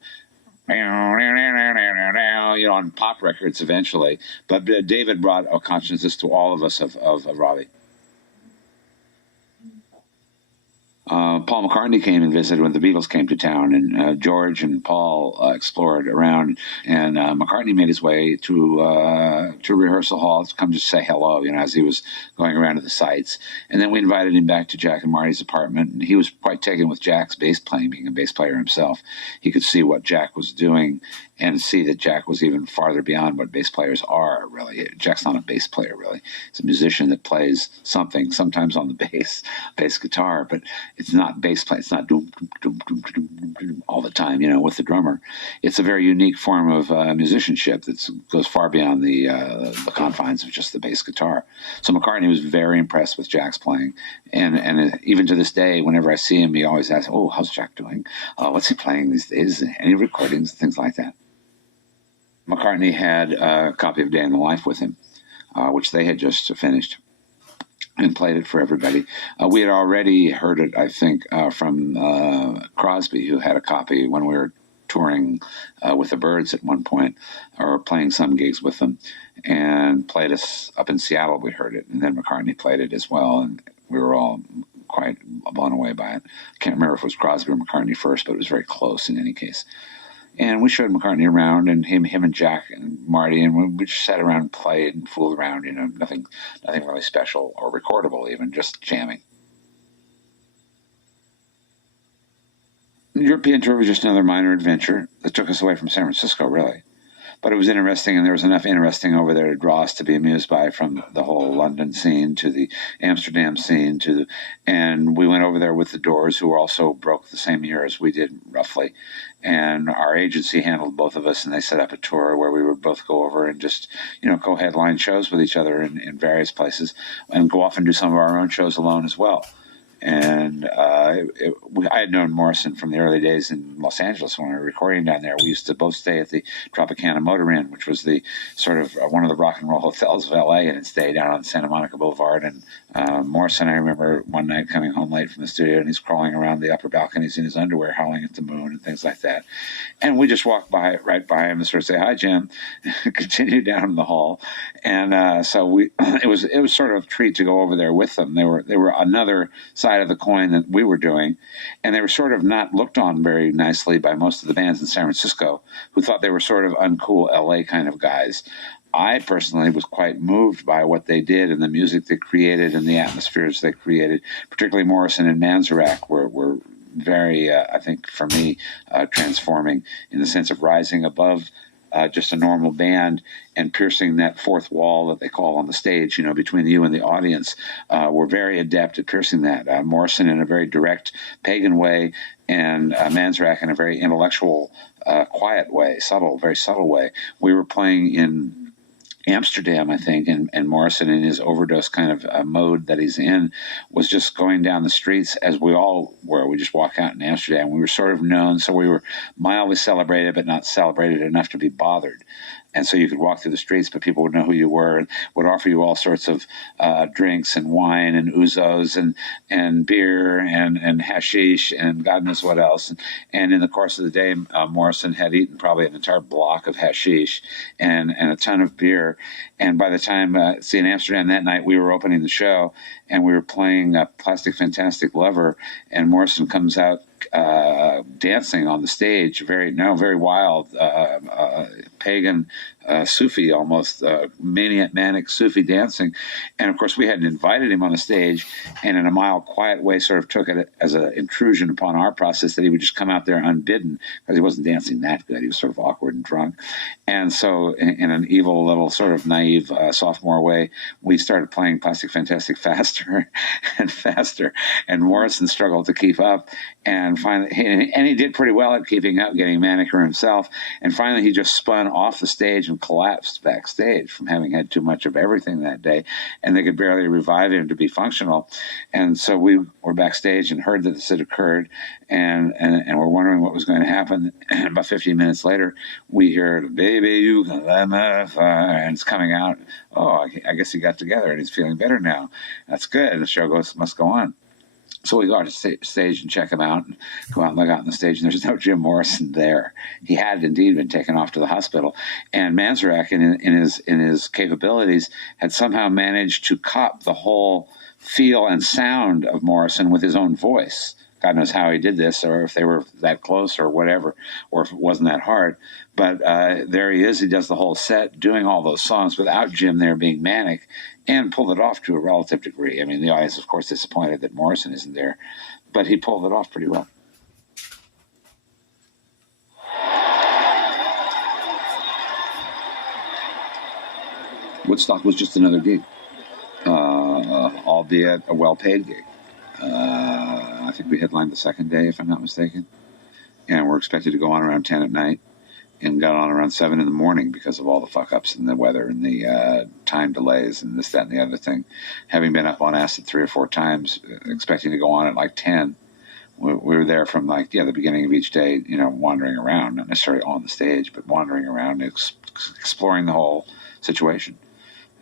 on pop records eventually. But David brought a consciousness to all of us of Ravi. Paul McCartney came and visited when the Beatles came to town, and George and Paul explored around, and McCartney made his way to rehearsal hall to come just say hello, as he was going around to the sites. And then we invited him back to Jack and Marty's apartment, and he was quite taken with Jack's bass playing, being a bass player himself. He could see what Jack was doing and see that Jack was even farther beyond what bass players are, really. Jack's not a bass player, really. He's a musician that plays something, sometimes on the bass guitar, but it's not bass play. It's not doom, doom, doom, doom, doom, all the time, with the drummer. It's a very unique form of musicianship that goes far beyond the confines of just the bass guitar. So McCartney was very impressed with Jack's playing. And even to this day, whenever I see him, he always asks, "Oh, how's Jack doing? What's he playing these days? Any recordings?" Things like that. McCartney had a copy of Day in the Life with him, which they had just finished, and played it for everybody. We had already heard it, I think, from Crosby, who had a copy when we were touring with the Byrds at one point, or playing some gigs with them, and played us up in Seattle. We heard it, and then McCartney played it as well, and we were all quite blown away by it. I can't remember if it was Crosby or McCartney first, but it was very close in any case. And we showed McCartney around, and him and Jack and Marty, and we just sat around and played and fooled around, nothing really special or recordable even, just jamming. The European tour was just another minor adventure that took us away from San Francisco, really. But it was interesting, and there was enough interesting over there to draw us to be amused by, from the whole London scene to the Amsterdam scene and we went over there with the Doors, who also broke the same year as we did, roughly. And our agency handled both of us, and they set up a tour where we would both go over and just, co-headline shows with each other in various places, and go off and do some of our own shows alone as well. And I had known Morrison from the early days in Los Angeles when we were recording down there. We used to both stay at the Tropicana Motor Inn, which was the sort of one of the rock and roll hotels of L.A., and it stayed down on Santa Monica Boulevard. And Morrison, I remember one night coming home late from the studio, and he's crawling around the upper balconies in his underwear, howling at the moon and things like that. And we just walked right by him and sort of say, "Hi, Jim," and continue down the hall. And so it was sort of a treat to go over there with them. They were another side of the coin that we were doing, and they were sort of not looked on very nicely by most of the bands in San Francisco, who thought they were sort of uncool LA kind of guys. I personally was quite moved by what they did and the music they created and the atmospheres they created. Particularly Morrison and Manzarek were very, I think, for me, transforming in the sense of rising above just a normal band and piercing that fourth wall that they call on the stage, between you and the audience. We're very adept at piercing that. Morrison in a very direct pagan way, and Manzarek in a very intellectual, quiet way, very subtle way. We were playing in Amsterdam, I think, and Morrison, in his overdose kind of mode that he's in, was just going down the streets, as we all were. We just walk out in Amsterdam. We were sort of known, so we were mildly celebrated, but not celebrated enough to be bothered. And so you could walk through the streets, but people would know who you were and would offer you all sorts of drinks and wine and ouzos and beer and hashish and God knows what else. And in the course of the day, Morrison had eaten probably an entire block of hashish and a ton of beer. And by the time, in Amsterdam that night, we were opening the show, and we were playing Plastic Fantastic Lover, and Morrison comes out dancing on the stage, very wild, pagan, Sufi, almost manic Sufi dancing. And of course, we hadn't invited him on the stage, and in a mild, quiet way sort of took it as an intrusion upon our process that he would just come out there unbidden, because he wasn't dancing that good. He was sort of awkward and drunk. And so in an evil little sort of naive sophomore way, we started playing Plastic Fantastic faster and faster, and Morrison struggled to keep up. And finally, and he did pretty well at keeping up, getting manicer himself. And finally, he just spun off the stage and collapsed backstage from having had too much of everything that day. And they could barely revive him to be functional. And so we were backstage and heard that this had occurred, and we're wondering what was going to happen. And about 15 minutes later, we heard, "Baby, you can light my fire," and it's coming out. Oh, I guess he got together and he's feeling better now. That's good. And the show must go on. So we go out to stage and check him out, and go out and look out on the stage, and there's no Jim Morrison there. He had indeed been taken off to the hospital. And Manzarek, in his capabilities, had somehow managed to cop the whole feel and sound of Morrison with his own voice. God knows how he did this, or if they were that close or whatever, or if it wasn't that hard. But there he is. He does the whole set, doing all those songs without Jim there being manic, and pulled it off to a relative degree. I mean, the audience, of course, disappointed that Morrison isn't there, but he pulled it off pretty well. Woodstock was just another gig, albeit a well-paid gig. I think we headlined the second day, if I'm not mistaken, and we're expected to go on around 10 at night, and got on around 7 in the morning because of all the fuck-ups and the weather and the time delays and this, that, and the other thing. Having been up on acid 3 or 4 times, expecting to go on at like 10, we were there from the beginning of each day, wandering around, not necessarily on the stage, but wandering around, exploring the whole situation,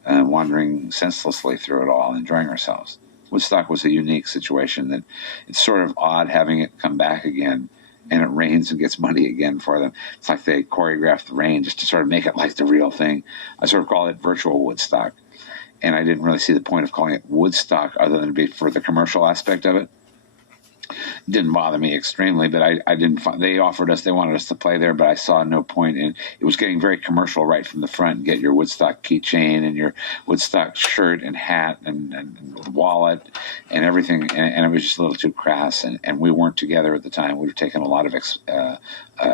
wandering senselessly through it all, enjoying ourselves. Woodstock was a unique situation that it's sort of odd having it come back again, and it rains and gets muddy again for them. It's like they choreographed the rain just to sort of make it like the real thing. I sort of call it virtual Woodstock. And I didn't really see the point of calling it Woodstock other than to be for the commercial aspect of it. Didn't bother me extremely, but I didn't find, they wanted us to play there, but I saw no point in it. Was getting very commercial right from the front. Get your Woodstock keychain and your Woodstock shirt and hat and wallet and everything, and it was just a little too crass, and we weren't together at the time. We were taking a lot of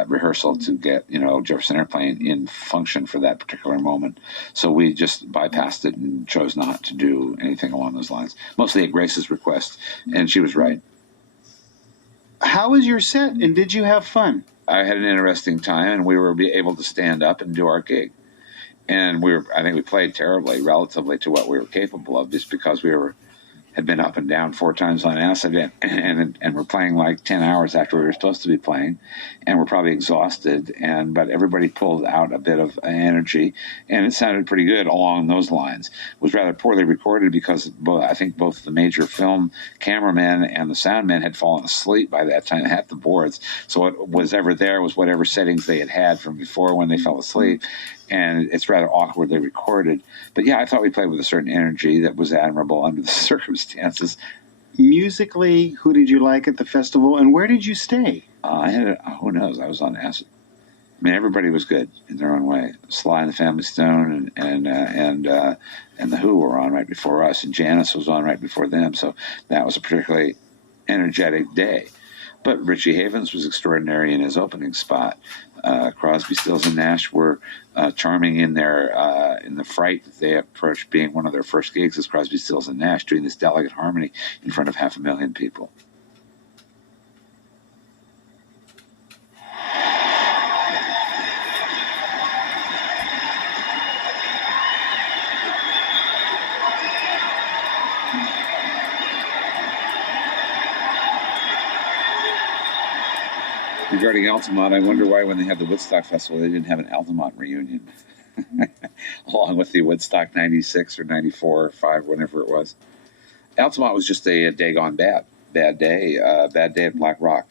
rehearsal to get, Jefferson Airplane in function for that particular moment, so we just bypassed it and chose not to do anything along those lines, mostly at Grace's request, and she was right. How was your set, and did you have fun? I had an interesting time, and we were able to stand up and do our gig. And I think we played terribly relatively to what we were capable of, just because we had been up and down 4 times on acid, and we're playing like 10 hours after we were supposed to be playing, and we're probably exhausted, but everybody pulled out a bit of energy, and it sounded pretty good along those lines. It was rather poorly recorded because I think both the major film cameramen and the sound men had fallen asleep by that time at the boards, so what was ever there was whatever settings they had from before when they fell asleep, and it's rather awkwardly recorded. But yeah, I thought we played with a certain energy that was admirable under the circumstances. Musically, who did you like at the festival, and where did you stay? Who knows? I was on acid. I mean, everybody was good in their own way. Sly and the Family Stone and the Who were on right before us, and Janis was on right before them. So that was a particularly energetic day. But Richie Havens was extraordinary in his opening spot. Crosby, Stills, and Nash were charming in the fright that they approached being one of their first gigs as Crosby, Stills, and Nash, doing this delicate harmony in front of 500,000 people. Regarding Altamont, I wonder why when they had the Woodstock Festival, they didn't have an Altamont reunion, along with the Woodstock 96 or 94 or 5, whenever it was. Altamont was just a day gone bad day at Black Rock.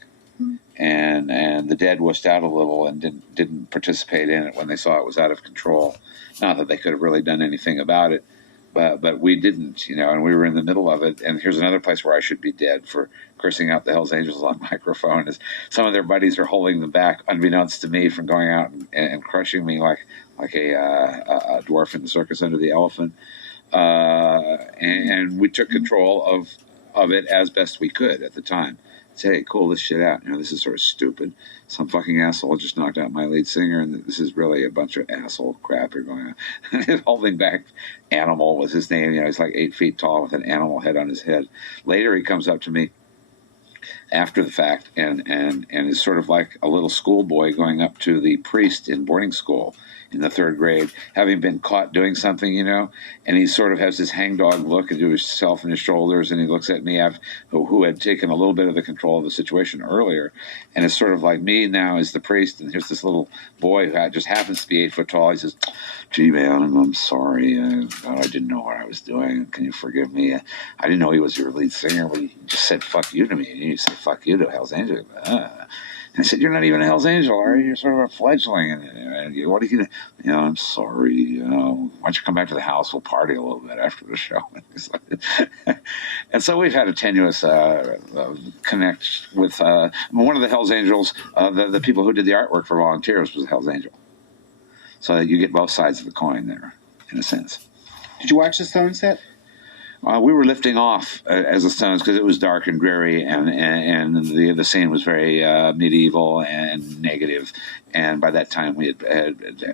And the Dead wussed out a little and didn't participate in it when they saw it was out of control. Not that they could have really done anything about it, but we didn't, and we were in the middle of it. And here's another place where I should be dead for cursing out the Hells Angels on microphone. Is some of their buddies are holding them back, unbeknownst to me, from going out and crushing me like a dwarf in the circus under the elephant. And we took control of it as best we could at the time. Say, hey, cool this shit out. This is sort of stupid. Some fucking asshole just knocked out my lead singer, and this is really a bunch of asshole crap you're going on. Holding back Animal was his name. He's like 8 feet tall with an animal head on his head. Later, he comes up to me after the fact and is sort of like a little schoolboy going up to the priest in boarding school in the 3rd grade, having been caught doing something, and he sort of has this hangdog look into himself and his shoulders, and he looks at me, who had taken a little bit of the control of the situation earlier, and it's sort of like me now as the priest, and here's this little boy who just happens to be 8 foot tall. He says, gee, man, I'm sorry. I didn't know what I was doing. Can you forgive me? I didn't know he was your lead singer, but he just said fuck you to me, and you say fuck you to Hell's Angels. I said, you're not even a Hell's Angel, are you? You're sort of a fledgling. And what are you going to, I'm sorry. Why don't you come back to the house? We'll party a little bit after the show. And so we've had a tenuous connect with one of the Hell's Angels. The people who did the artwork for Volunteers was a Hell's Angel. So you get both sides of the coin there, in a sense. Did you watch the Stone set? We were lifting off as the Stones because it was dark and dreary, and the scene was very medieval and negative. And by that time, we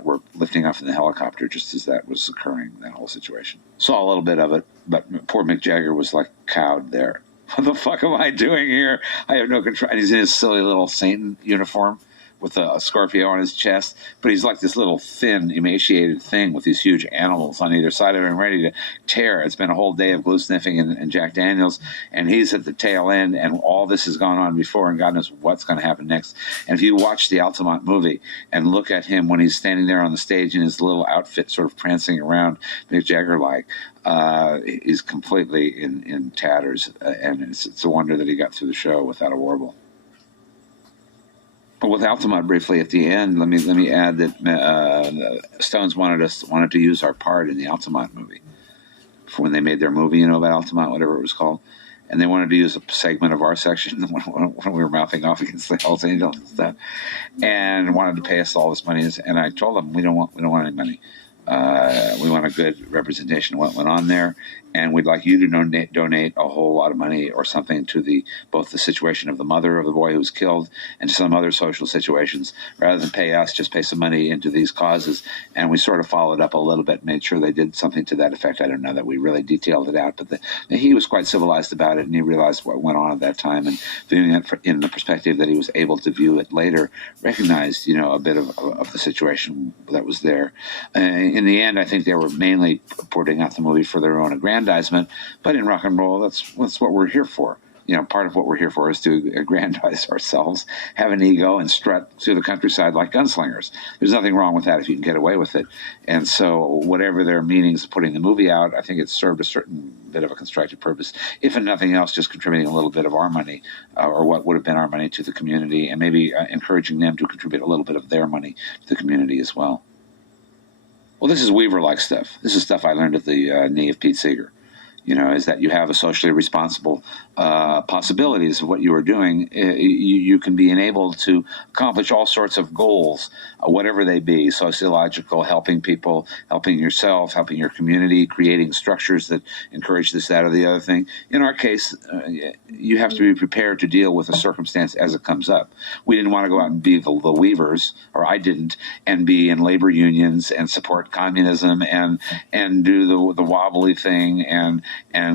were lifting off in the helicopter just as that was occurring, that whole situation. Saw a little bit of it, but poor Mick Jagger was like cowed there. What the fuck am I doing here? I have no control. And he's in his silly little Satan uniform with a Scorpio on his chest, but he's like this little thin, emaciated thing with these huge animals on either side of him ready to tear. It's been a whole day of glue sniffing and Jack Daniels, and he's at the tail end, and all this has gone on before, and God knows what's going to happen next. And if you watch the Altamont movie and look at him when he's standing there on the stage in his little outfit sort of prancing around Mick Jagger-like, he's completely in tatters, and it's a wonder that he got through the show without a warble. But with Altamont, briefly at the end, let me add that the Stones wanted to use our part in the Altamont movie for when they made their movie, about Altamont, whatever it was called. and they wanted to use a segment of our section when we were mouthing off against the Hells Angels and stuff, and wanted to pay us all this money. And I told them we don't want any money. We want a good representation of what went on there, and we'd like you to donate a whole lot of money or something to both the situation of the mother of the boy who was killed and some other social situations. Rather than pay us, just pay some money into these causes. And we sort of followed up a little bit, made sure they did something to that effect. I don't know that we really detailed it out, but he was quite civilized about it, and he realized what went on at that time, and viewing it in the perspective that he was able to view it later, recognized, a bit of the situation that was there. In the end, I think they were mainly putting out the movie for their own aggrandizement, but in rock and roll, that's what we're here for. Part of what we're here for is to aggrandize ourselves, have an ego, and strut through the countryside like gunslingers. There's nothing wrong with that if you can get away with it. And so whatever their meanings of putting the movie out, I think it served a certain bit of a constructive purpose, if in nothing else, just contributing a little bit of our money, or what would have been our money, to the community, and maybe encouraging them to contribute a little bit of their money to the community as well. Well, this is Weaver-like stuff. This is stuff I learned at the knee of Pete Seeger. Is that you have a socially responsible possibilities of what you are doing. You can be enabled to accomplish all sorts of goals, whatever they be: sociological, helping people, helping yourself, helping your community, creating structures that encourage this, that, or the other thing. In our case, you have to be prepared to deal with a circumstance as it comes up. We didn't want to go out and be the Weavers, or I didn't, and be in labor unions and support communism and do the wobbly thing and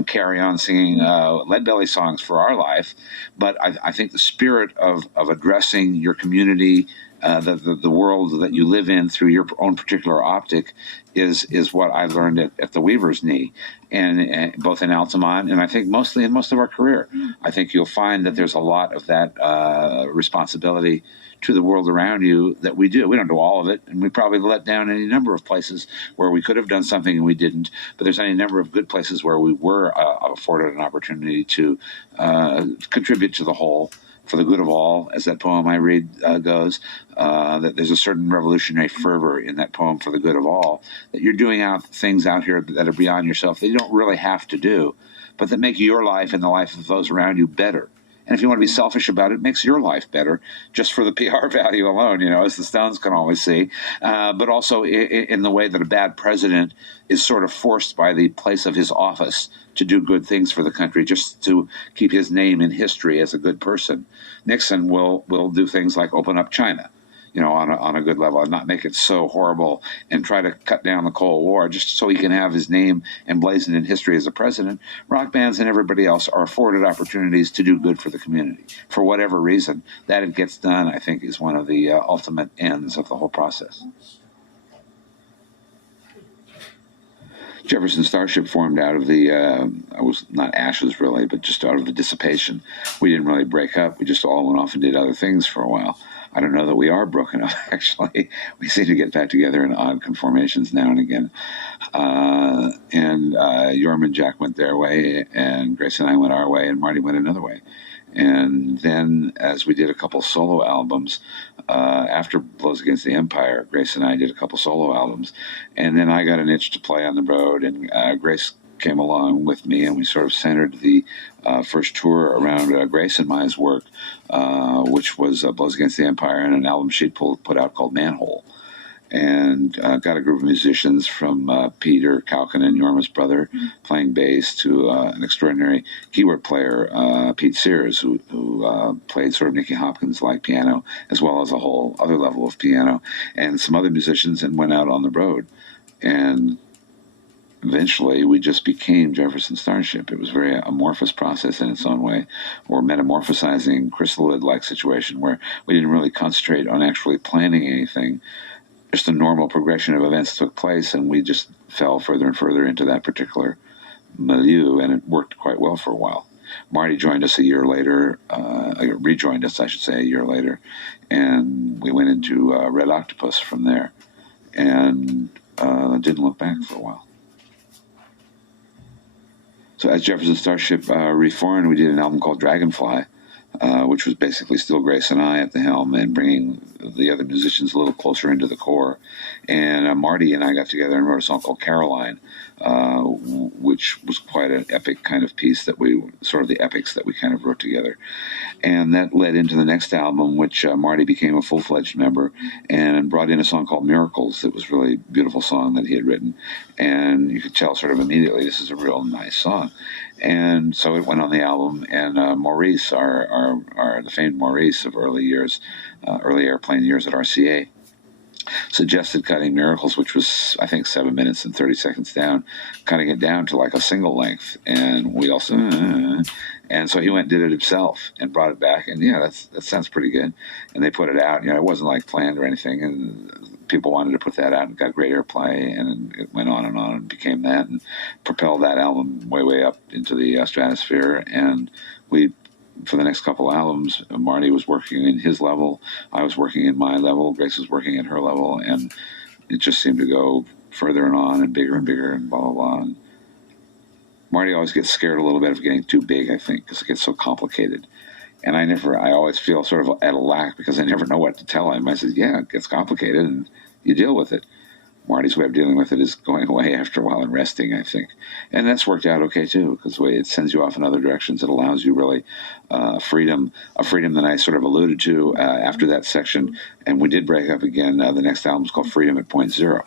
carry on singing Leadbelly songs for our life. But I think the spirit of addressing your community, the world that you live in through your own particular optic, is what I learned at the Weaver's knee, and both in Altamont and I think mostly in most of our career. I think you'll find that there's a lot of that responsibility to the world around you that we do. We don't do all of it, and we probably let down any number of places where we could have done something and we didn't. But there's any number of good places where we were afforded an opportunity to contribute to the whole, for the good of all, as that poem I read goes. That there's a certain revolutionary fervor in that poem, for the good of all, that you're doing things out here that are beyond yourself that you don't really have to do, but that make your life and the life of those around you better. And if you want to be selfish about it, it makes your life better, just for the PR value alone, as the Stones can always see. But also in the way that a bad president is sort of forced by the place of his office to do good things for the country, just to keep his name in history as a good person. Nixon will do things like open up China, on a good level, and not make it so horrible, and try to cut down the Cold War just so he can have his name emblazoned in history as a president. Rock bands and everybody else are afforded opportunities to do good for the community for whatever reason. That it gets done, I think, is one of the ultimate ends of the whole process. Jefferson Starship formed out of the, I was not ashes really, but just out of the dissipation. We didn't really break up. We just all went off and did other things for a while. I don't know that we are broken up, actually. We seem to get back together in odd conformations now and again. Yorm and Jack went their way, and Grace and I went our way, and Marty went another way. And then, as we did a couple solo albums, after Blows Against the Empire, Grace and I did a couple solo albums. And then I got an itch to play on the road, and Grace came along with me, and we sort of centered the first tour around Grace and Mai's work, which was Blows Against the Empire, and an album she'd put out called Manhole. And got a group of musicians from Peter Kalkinen, Yorma's brother, playing bass, to an extraordinary keyboard player, Pete Sears, who played sort of Nicky Hopkins-like piano, as well as a whole other level of piano, and some other musicians, and went out on the road. And eventually, we just became Jefferson Starship. It was a very amorphous process in its own way, or metamorphosizing chrysalid-like situation where we didn't really concentrate on actually planning anything. Just a normal progression of events took place, and we just fell further and further into that particular milieu, and it worked quite well for a while. Marty joined us a year later, rejoined us, I should say, a year later, and we went into Red Octopus from there, and didn't look back for a while. So as Jefferson Starship reformed, we did an album called Dragonfly, which was basically still Grace and I at the helm and bringing the other musicians a little closer into the core. And Marty and I got together and wrote a song called Caroline, which was quite an epic kind of piece that we, sort of the epics that we kind of wrote together. And that led into the next album, which Marty became a full-fledged member and brought in a song called Miracles. That was a really beautiful song that he had written. And you could tell sort of immediately this is a real nice song. And so it went on the album, and Maurice, the famed Maurice of early airplane years at RCA, suggested cutting Miracles, which was, I think, 7 minutes and 30 seconds down, cutting it down to like a single length. And we also, and so he went and did it himself and brought it back. And yeah, that sounds pretty good. And they put it out. It wasn't like planned or anything. And people wanted to put that out and got great airplay. And it went on and became that and propelled that album way, way up into the stratosphere. And for the next couple albums, Marty was working in his level, I was working in my level, Grace was working at her level, and it just seemed to go further and on and bigger and blah, blah, blah. And Marty always gets scared a little bit of getting too big, I think, because it gets so complicated. And I always feel sort of at a lack because I never know what to tell him. I said, yeah, it gets complicated and you deal with it. Marty's way of dealing with it is going away after a while and resting, I think. And that's worked out okay, too, because the way it sends you off in other directions, it allows you really freedom, a freedom that I sort of alluded to after that section. And we did break up again. The next album is called Freedom at Point Zero,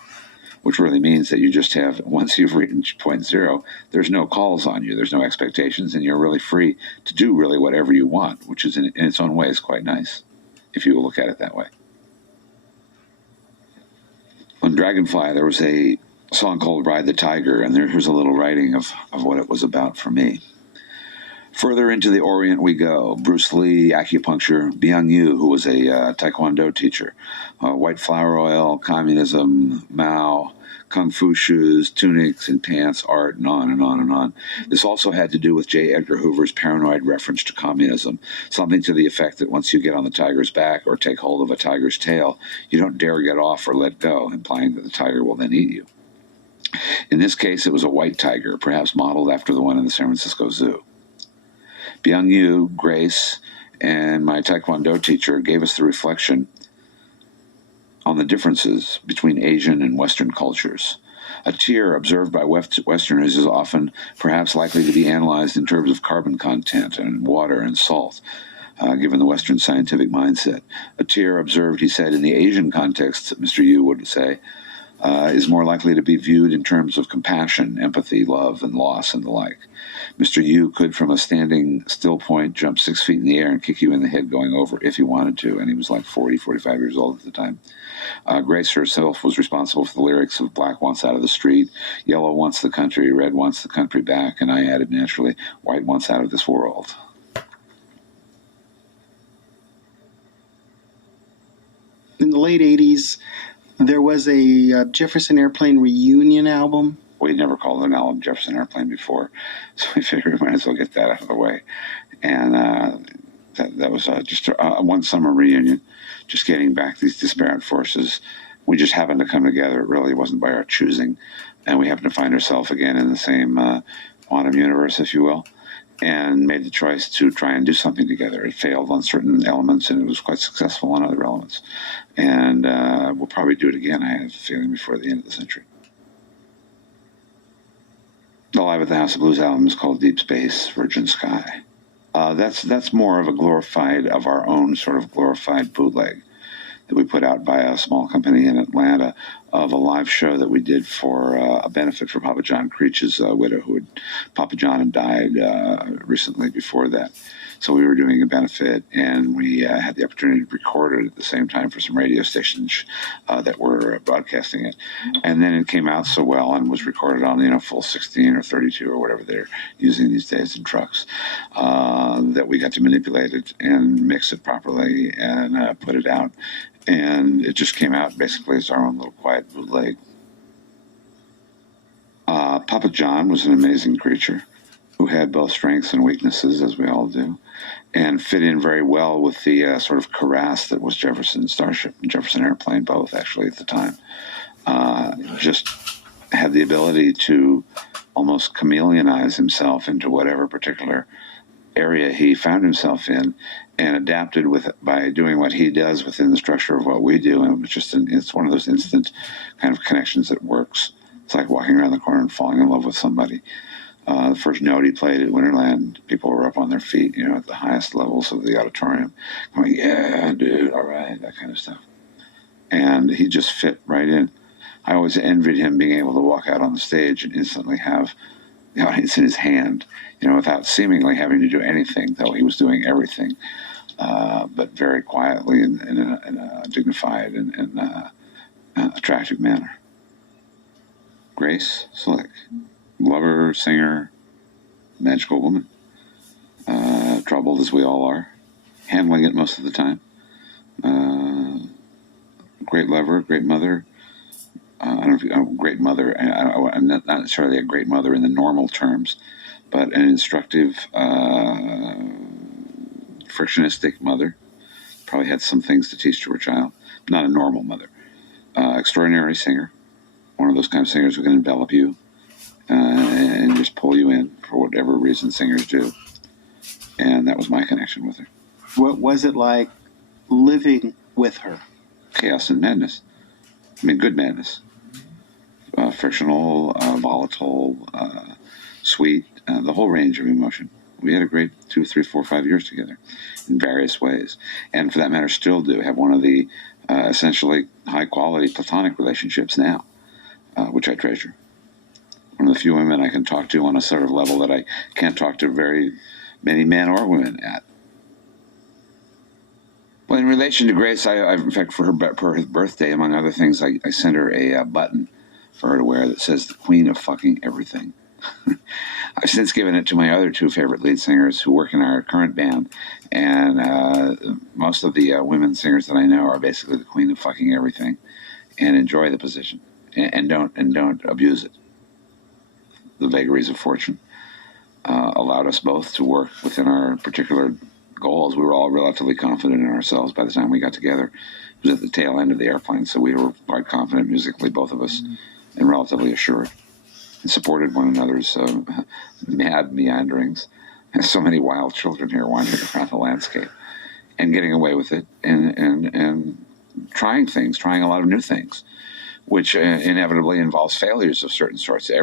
which really means that you just have, once you've reached point zero, there's no calls on you, there's no expectations, and you're really free to do really whatever you want, which is in its own way is quite nice, if you look at it that way. On Dragonfly, there was a song called Ride the Tiger, and here's a little writing of what it was about for me. Further into the Orient we go. Bruce Lee, acupuncture, Byung Yu, who was a Taekwondo teacher, white flower oil, communism, Mao, kung fu shoes, tunics and pants, art, and on and on and on. This also had to do with J. Edgar Hoover's paranoid reference to communism, something to the effect that once you get on the tiger's back or take hold of a tiger's tail, you don't dare get off or let go, implying that the tiger will then eat you. In this case, it was a white tiger, perhaps modeled after the one in the San Francisco Zoo. Byung Yu, Grace, and my Taekwondo teacher gave us the reflection on the differences between Asian and Western cultures. A tear observed by Westerners is often perhaps likely to be analyzed in terms of carbon content and water and salt, given the Western scientific mindset. A tear observed, he said, in the Asian context, Mr. Yu would say, is more likely to be viewed in terms of compassion, empathy, love, and loss, and the like. Mr. Yu could, from a standing still point, jump 6 feet in the air and kick you in the head going over if he wanted to, and he was like 45 years old at the time. Grace herself was responsible for the lyrics of Black Wants Out of the Street, Yellow Wants the Country, Red Wants the Country Back, and I added naturally, White Wants Out of This World. In the late 80s, there was a Jefferson Airplane reunion album. We'd never called an album Jefferson Airplane before, so we figured we might as well get that out of the way. And that was just a one summer reunion, just getting back these disparate forces. We just happened to come together. It really wasn't by our choosing. And we happened to find ourselves again in the same quantum universe, if you will, and made the choice to try and do something together. It failed on certain elements, and it was quite successful on other elements. And we'll probably do it again, I have a feeling, before the end of the century. The Live at the House of Blues album is called Deep Space, Virgin Sky. That's more of our own sort of glorified bootleg that we put out by a small company in Atlanta of a live show that we did for a benefit for Papa John Creech's widow, Papa John had died recently before that. So we were doing a benefit, and we had the opportunity to record it at the same time for some radio stations that were broadcasting it. And then it came out so well and was recorded on, full 16 or 32 or whatever they're using these days in trucks, that we got to manipulate it and mix it properly and put it out. And it just came out basically as our own little quiet bootleg. Papa John was an amazing creature who had both strengths and weaknesses, as we all do, and fit in very well with the sort of cuirass that was Jefferson Starship and Jefferson Airplane, both actually at the time. Just had the ability to almost chameleonize himself into whatever particular area he found himself in, and adapted by doing what he does within the structure of what we do. And it's one of those instant kind of connections that works. It's like walking around the corner and falling in love with somebody. The first note he played at Winterland, people were up on their feet, at the highest levels of the auditorium, going, "Yeah, dude, all right," that kind of stuff. And he just fit right in. I always envied him being able to walk out on the stage and instantly have the audience in his hand, without seemingly having to do anything, though he was doing everything, but very quietly and in a dignified and attractive manner. Grace Slick, lover, singer, magical woman, troubled as we all are, handling it most of the time. Great lover, great mother. I don't know if great mother. I'm not necessarily a great mother in the normal terms, but an instructive, frictionistic mother. Probably had some things to teach to her child. Not a normal mother. Extraordinary singer. One of those kind of singers who can envelop you and just pull you in for whatever reason singers do. And that was my connection with her. What was it like living with her? Chaos and madness. I mean, good madness. Frictional, volatile, sweet, the whole range of emotion. We had a great 2, 3, 4, 5 years together in various ways. And for that matter, still do have one of the essentially high-quality platonic relationships now, which I treasure. One of the few women I can talk to on a sort of level that I can't talk to very many men or women at. Well, in relation to Grace, I in fact, for her birthday, among other things, I sent her a button for her to wear that says "The Queen of Fucking Everything." I've since given it to my other 2 favorite lead singers who work in our current band, and most of the women singers that I know are basically the queen of fucking everything, and enjoy the position, and don't abuse it. The vagaries of fortune allowed us both to work within our particular goals. We were all relatively confident in ourselves by the time we got together. It was at the tail end of the airplane, so we were quite confident musically, both of us, and relatively assured, and supported one another's mad meanderings. There's so many wild children here wandering around the landscape and getting away with it, and trying a lot of new things, which inevitably involves failures of certain sorts. If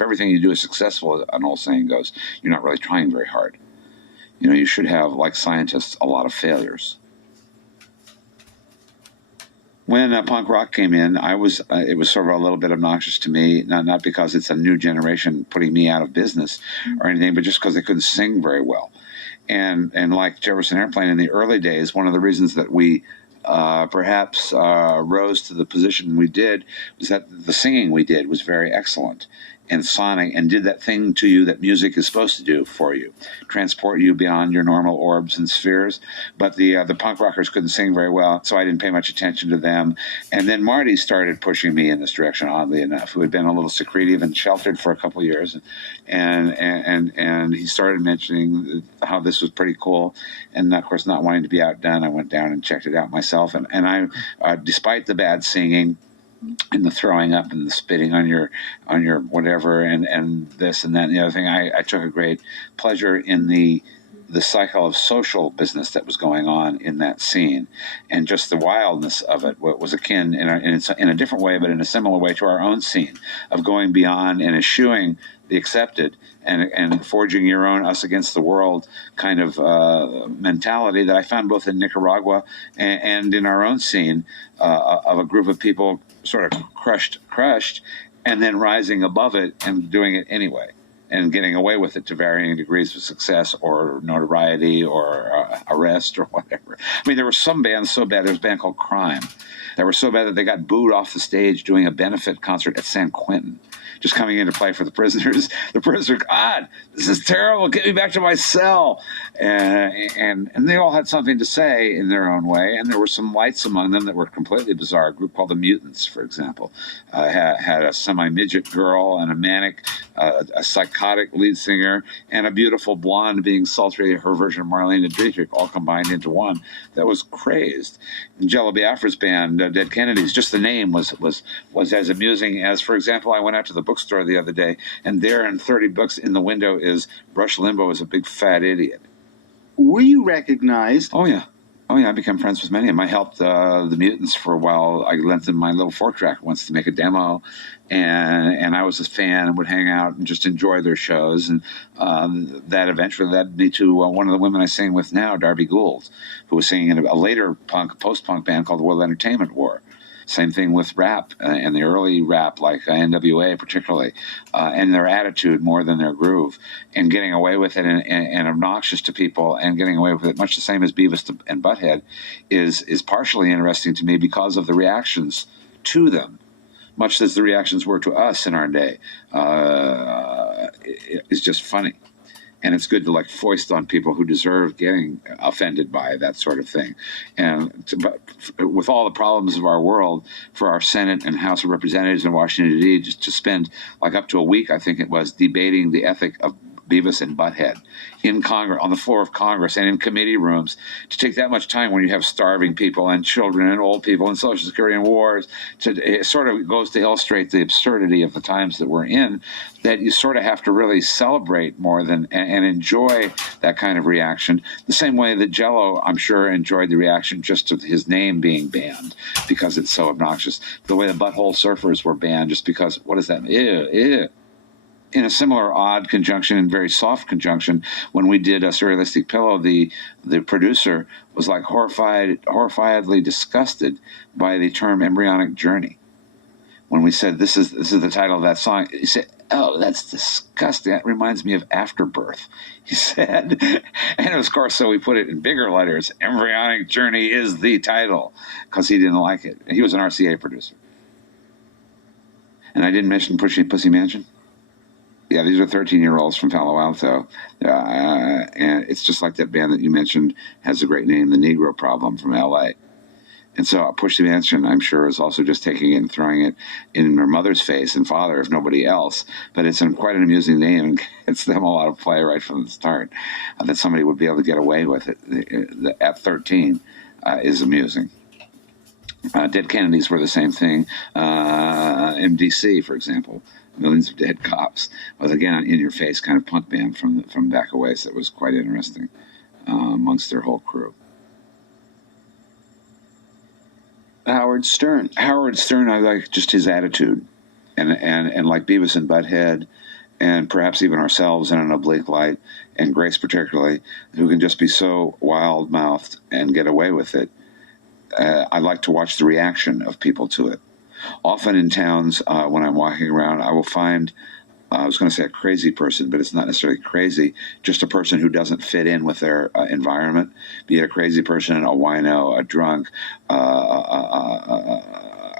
everything you do is successful, an old saying goes, you're not really trying very hard. You should have, like scientists, a lot of failures. When punk rock came in, it was sort of a little bit obnoxious to me, not because it's a new generation putting me out of business or anything, but just because they couldn't sing very well. And like Jefferson Airplane in the early days, one of the reasons that we perhaps rose to the position we did was that the singing we did was very excellent and sonic, and did that thing to you that music is supposed to do for you, transport you beyond your normal orbs and spheres. But the punk rockers couldn't sing very well, so I didn't pay much attention to them. And then Marty started pushing me in this direction, oddly enough, who had been a little secretive and sheltered for a couple of years, and he started mentioning how this was pretty cool. And of course, not wanting to be outdone, I went down and checked it out myself. And I, despite the bad singing and the throwing up and the spitting on your whatever and this and that and the other thing, I took a great pleasure in the cycle of social business that was going on in that scene, and just the wildness of it. What was akin in a different way, but in a similar way, to our own scene of going beyond and eschewing the accepted and forging your own us against the world kind of mentality that I found both in Nicaragua and in our own scene of a group of people sort of crushed, and then rising above it and doing it anyway, and getting away with it to varying degrees of success or notoriety or arrest or whatever. I mean, there were some bands so bad. There was a band called Crime that were so bad that they got booed off the stage doing a benefit concert at San Quentin, just coming in to play for the prisoners. The prisoners, God, this is terrible. Get me back to my cell. And they all had something to say in their own way. And there were some lights among them that were completely bizarre. A group called the Mutants, for example, had a semi-midget girl and a manic, a psychotic lead singer, and a beautiful blonde being sultry, her version of Marlene Dietrich, all combined into one. That was crazed. And Jello Biafra's band, Dead Kennedys, just the name was as amusing as, for example, I went out to the bookstore the other day, and there in 30 books in the window is Rush Limbaugh is a big fat idiot. Were you recognized? Oh, yeah. Oh, yeah, I became friends with many of them. I helped the Mutants for a while. I lent them my little 4-track once to make a demo, and I was a fan and would hang out and just enjoy their shows. And that eventually led me to one of the women I sing with now, Darby Gould, who was singing in a later post-punk band called the World Entertainment War. Same thing with rap and the early rap, like NWA particularly, and their attitude more than their groove, and getting away with it and obnoxious to people and getting away with it, much the same as Beavis and Butthead, is partially interesting to me because of the reactions to them, much as the reactions were to us in our day. It's just funny. And it's good to like foist on people who deserve getting offended by that sort of thing. And but with all the problems of our world, for our Senate and House of Representatives in Washington, D.C., just to spend like up to a week, I think it was, debating the ethic of Beavis and Butthead in Congress, on the floor of Congress and in committee rooms, to take that much time when you have starving people and children and old people and Social Security and wars, it sort of goes to illustrate the absurdity of the times that we're in, that you sort of have to really celebrate more than and enjoy that kind of reaction. The same way that Jell-O, I'm sure, enjoyed the reaction just to his name being banned because it's so obnoxious. The way the Butthole Surfers were banned just because, what is that? Ew, ew. In a similar odd conjunction and very soft conjunction, when we did a Surrealistic Pillow, the producer was like horrifiedly disgusted by the term embryonic journey. When we said this is the title of that song, he said, "Oh, that's disgusting. That reminds me of Afterbirth," he said. And of course, so we put it in bigger letters. Embryonic Journey is the title, because he didn't like it. He was an RCA producer. And I didn't mention Pussy Mansion. Yeah, these are 13-year-olds from Palo Alto. And it's just like that band that you mentioned has a great name, the Negro Problem from L.A. And so Pussy Mansion, I'm sure, is also just taking it and throwing it in their mother's face and father, if nobody else. But it's quite an amusing name, and it's them a lot of play right from the start. That somebody would be able to get away with it at 13 is amusing. Dead Kennedys were the same thing. MDC, for example, Millions of Dead Cops, was again an in-your-face kind of punk band from back a ways that was quite interesting amongst their whole crew. Howard Stern. I like just his attitude, and like Beavis and Butthead, and perhaps even ourselves in an oblique light, and Grace particularly, who can just be so wild-mouthed and get away with it. I like to watch the reaction of people to it. Often in towns, when I'm walking around, I will find, I was going to say a crazy person, but it's not necessarily crazy, just a person who doesn't fit in with their environment, be it a crazy person, a wino, a drunk, a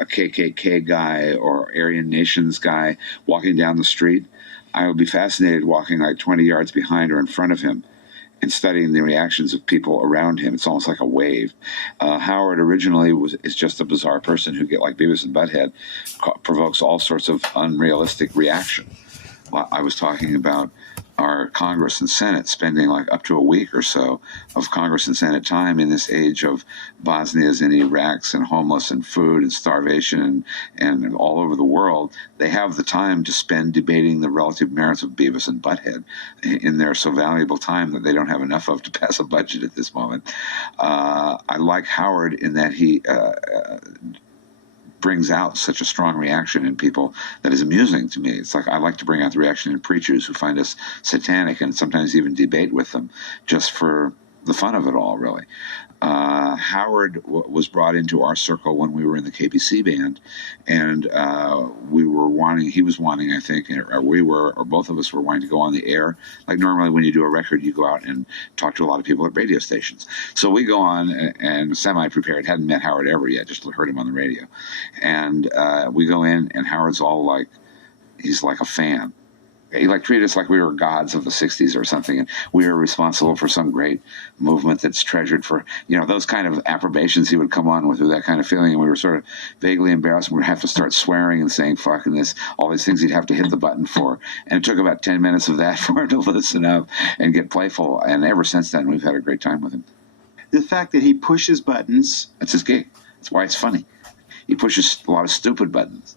KKK guy or Aryan Nations guy walking down the street. I would be fascinated walking like 20 yards behind or in front of him and studying the reactions of people around him. It's almost like a wave. Howard originally is just a bizarre person who, like Beavis and Butthead, provokes all sorts of unrealistic reaction. I was talking about our Congress and Senate spending like up to a week or so of Congress and Senate time in this age of Bosnias and Iraqs and homeless and food and starvation and all over the world. They have the time to spend debating the relative merits of Beavis and Butthead in their so valuable time that they don't have enough of to pass a budget at this moment. I like Howard in that he brings out such a strong reaction in people that is amusing to me. It's like I like to bring out the reaction in preachers who find us satanic and sometimes even debate with them just for the fun of it all, really. Howard was brought into our circle when we were in the KBC band, and he was wanting, I think, or both of us were wanting to go on the air. Like normally when you do a record, you go out and talk to a lot of people at radio stations. So we go on and semi-prepared, hadn't met Howard ever yet, just heard him on the radio. And we go in, and Howard's all like, he's like a fan. He treated us like we were gods of the 60s or something, and we were responsible for some great movement that's treasured for, those kind of approbations he would come on with that kind of feeling, and we were sort of vaguely embarrassed. We'd have to start swearing and saying fuck and this, all these things he'd have to hit the button for, and it took about 10 minutes of that for him to listen up and get playful, and ever since then we've had a great time with him. The fact that he pushes buttons. That's his gig. That's why it's funny. He pushes a lot of stupid buttons.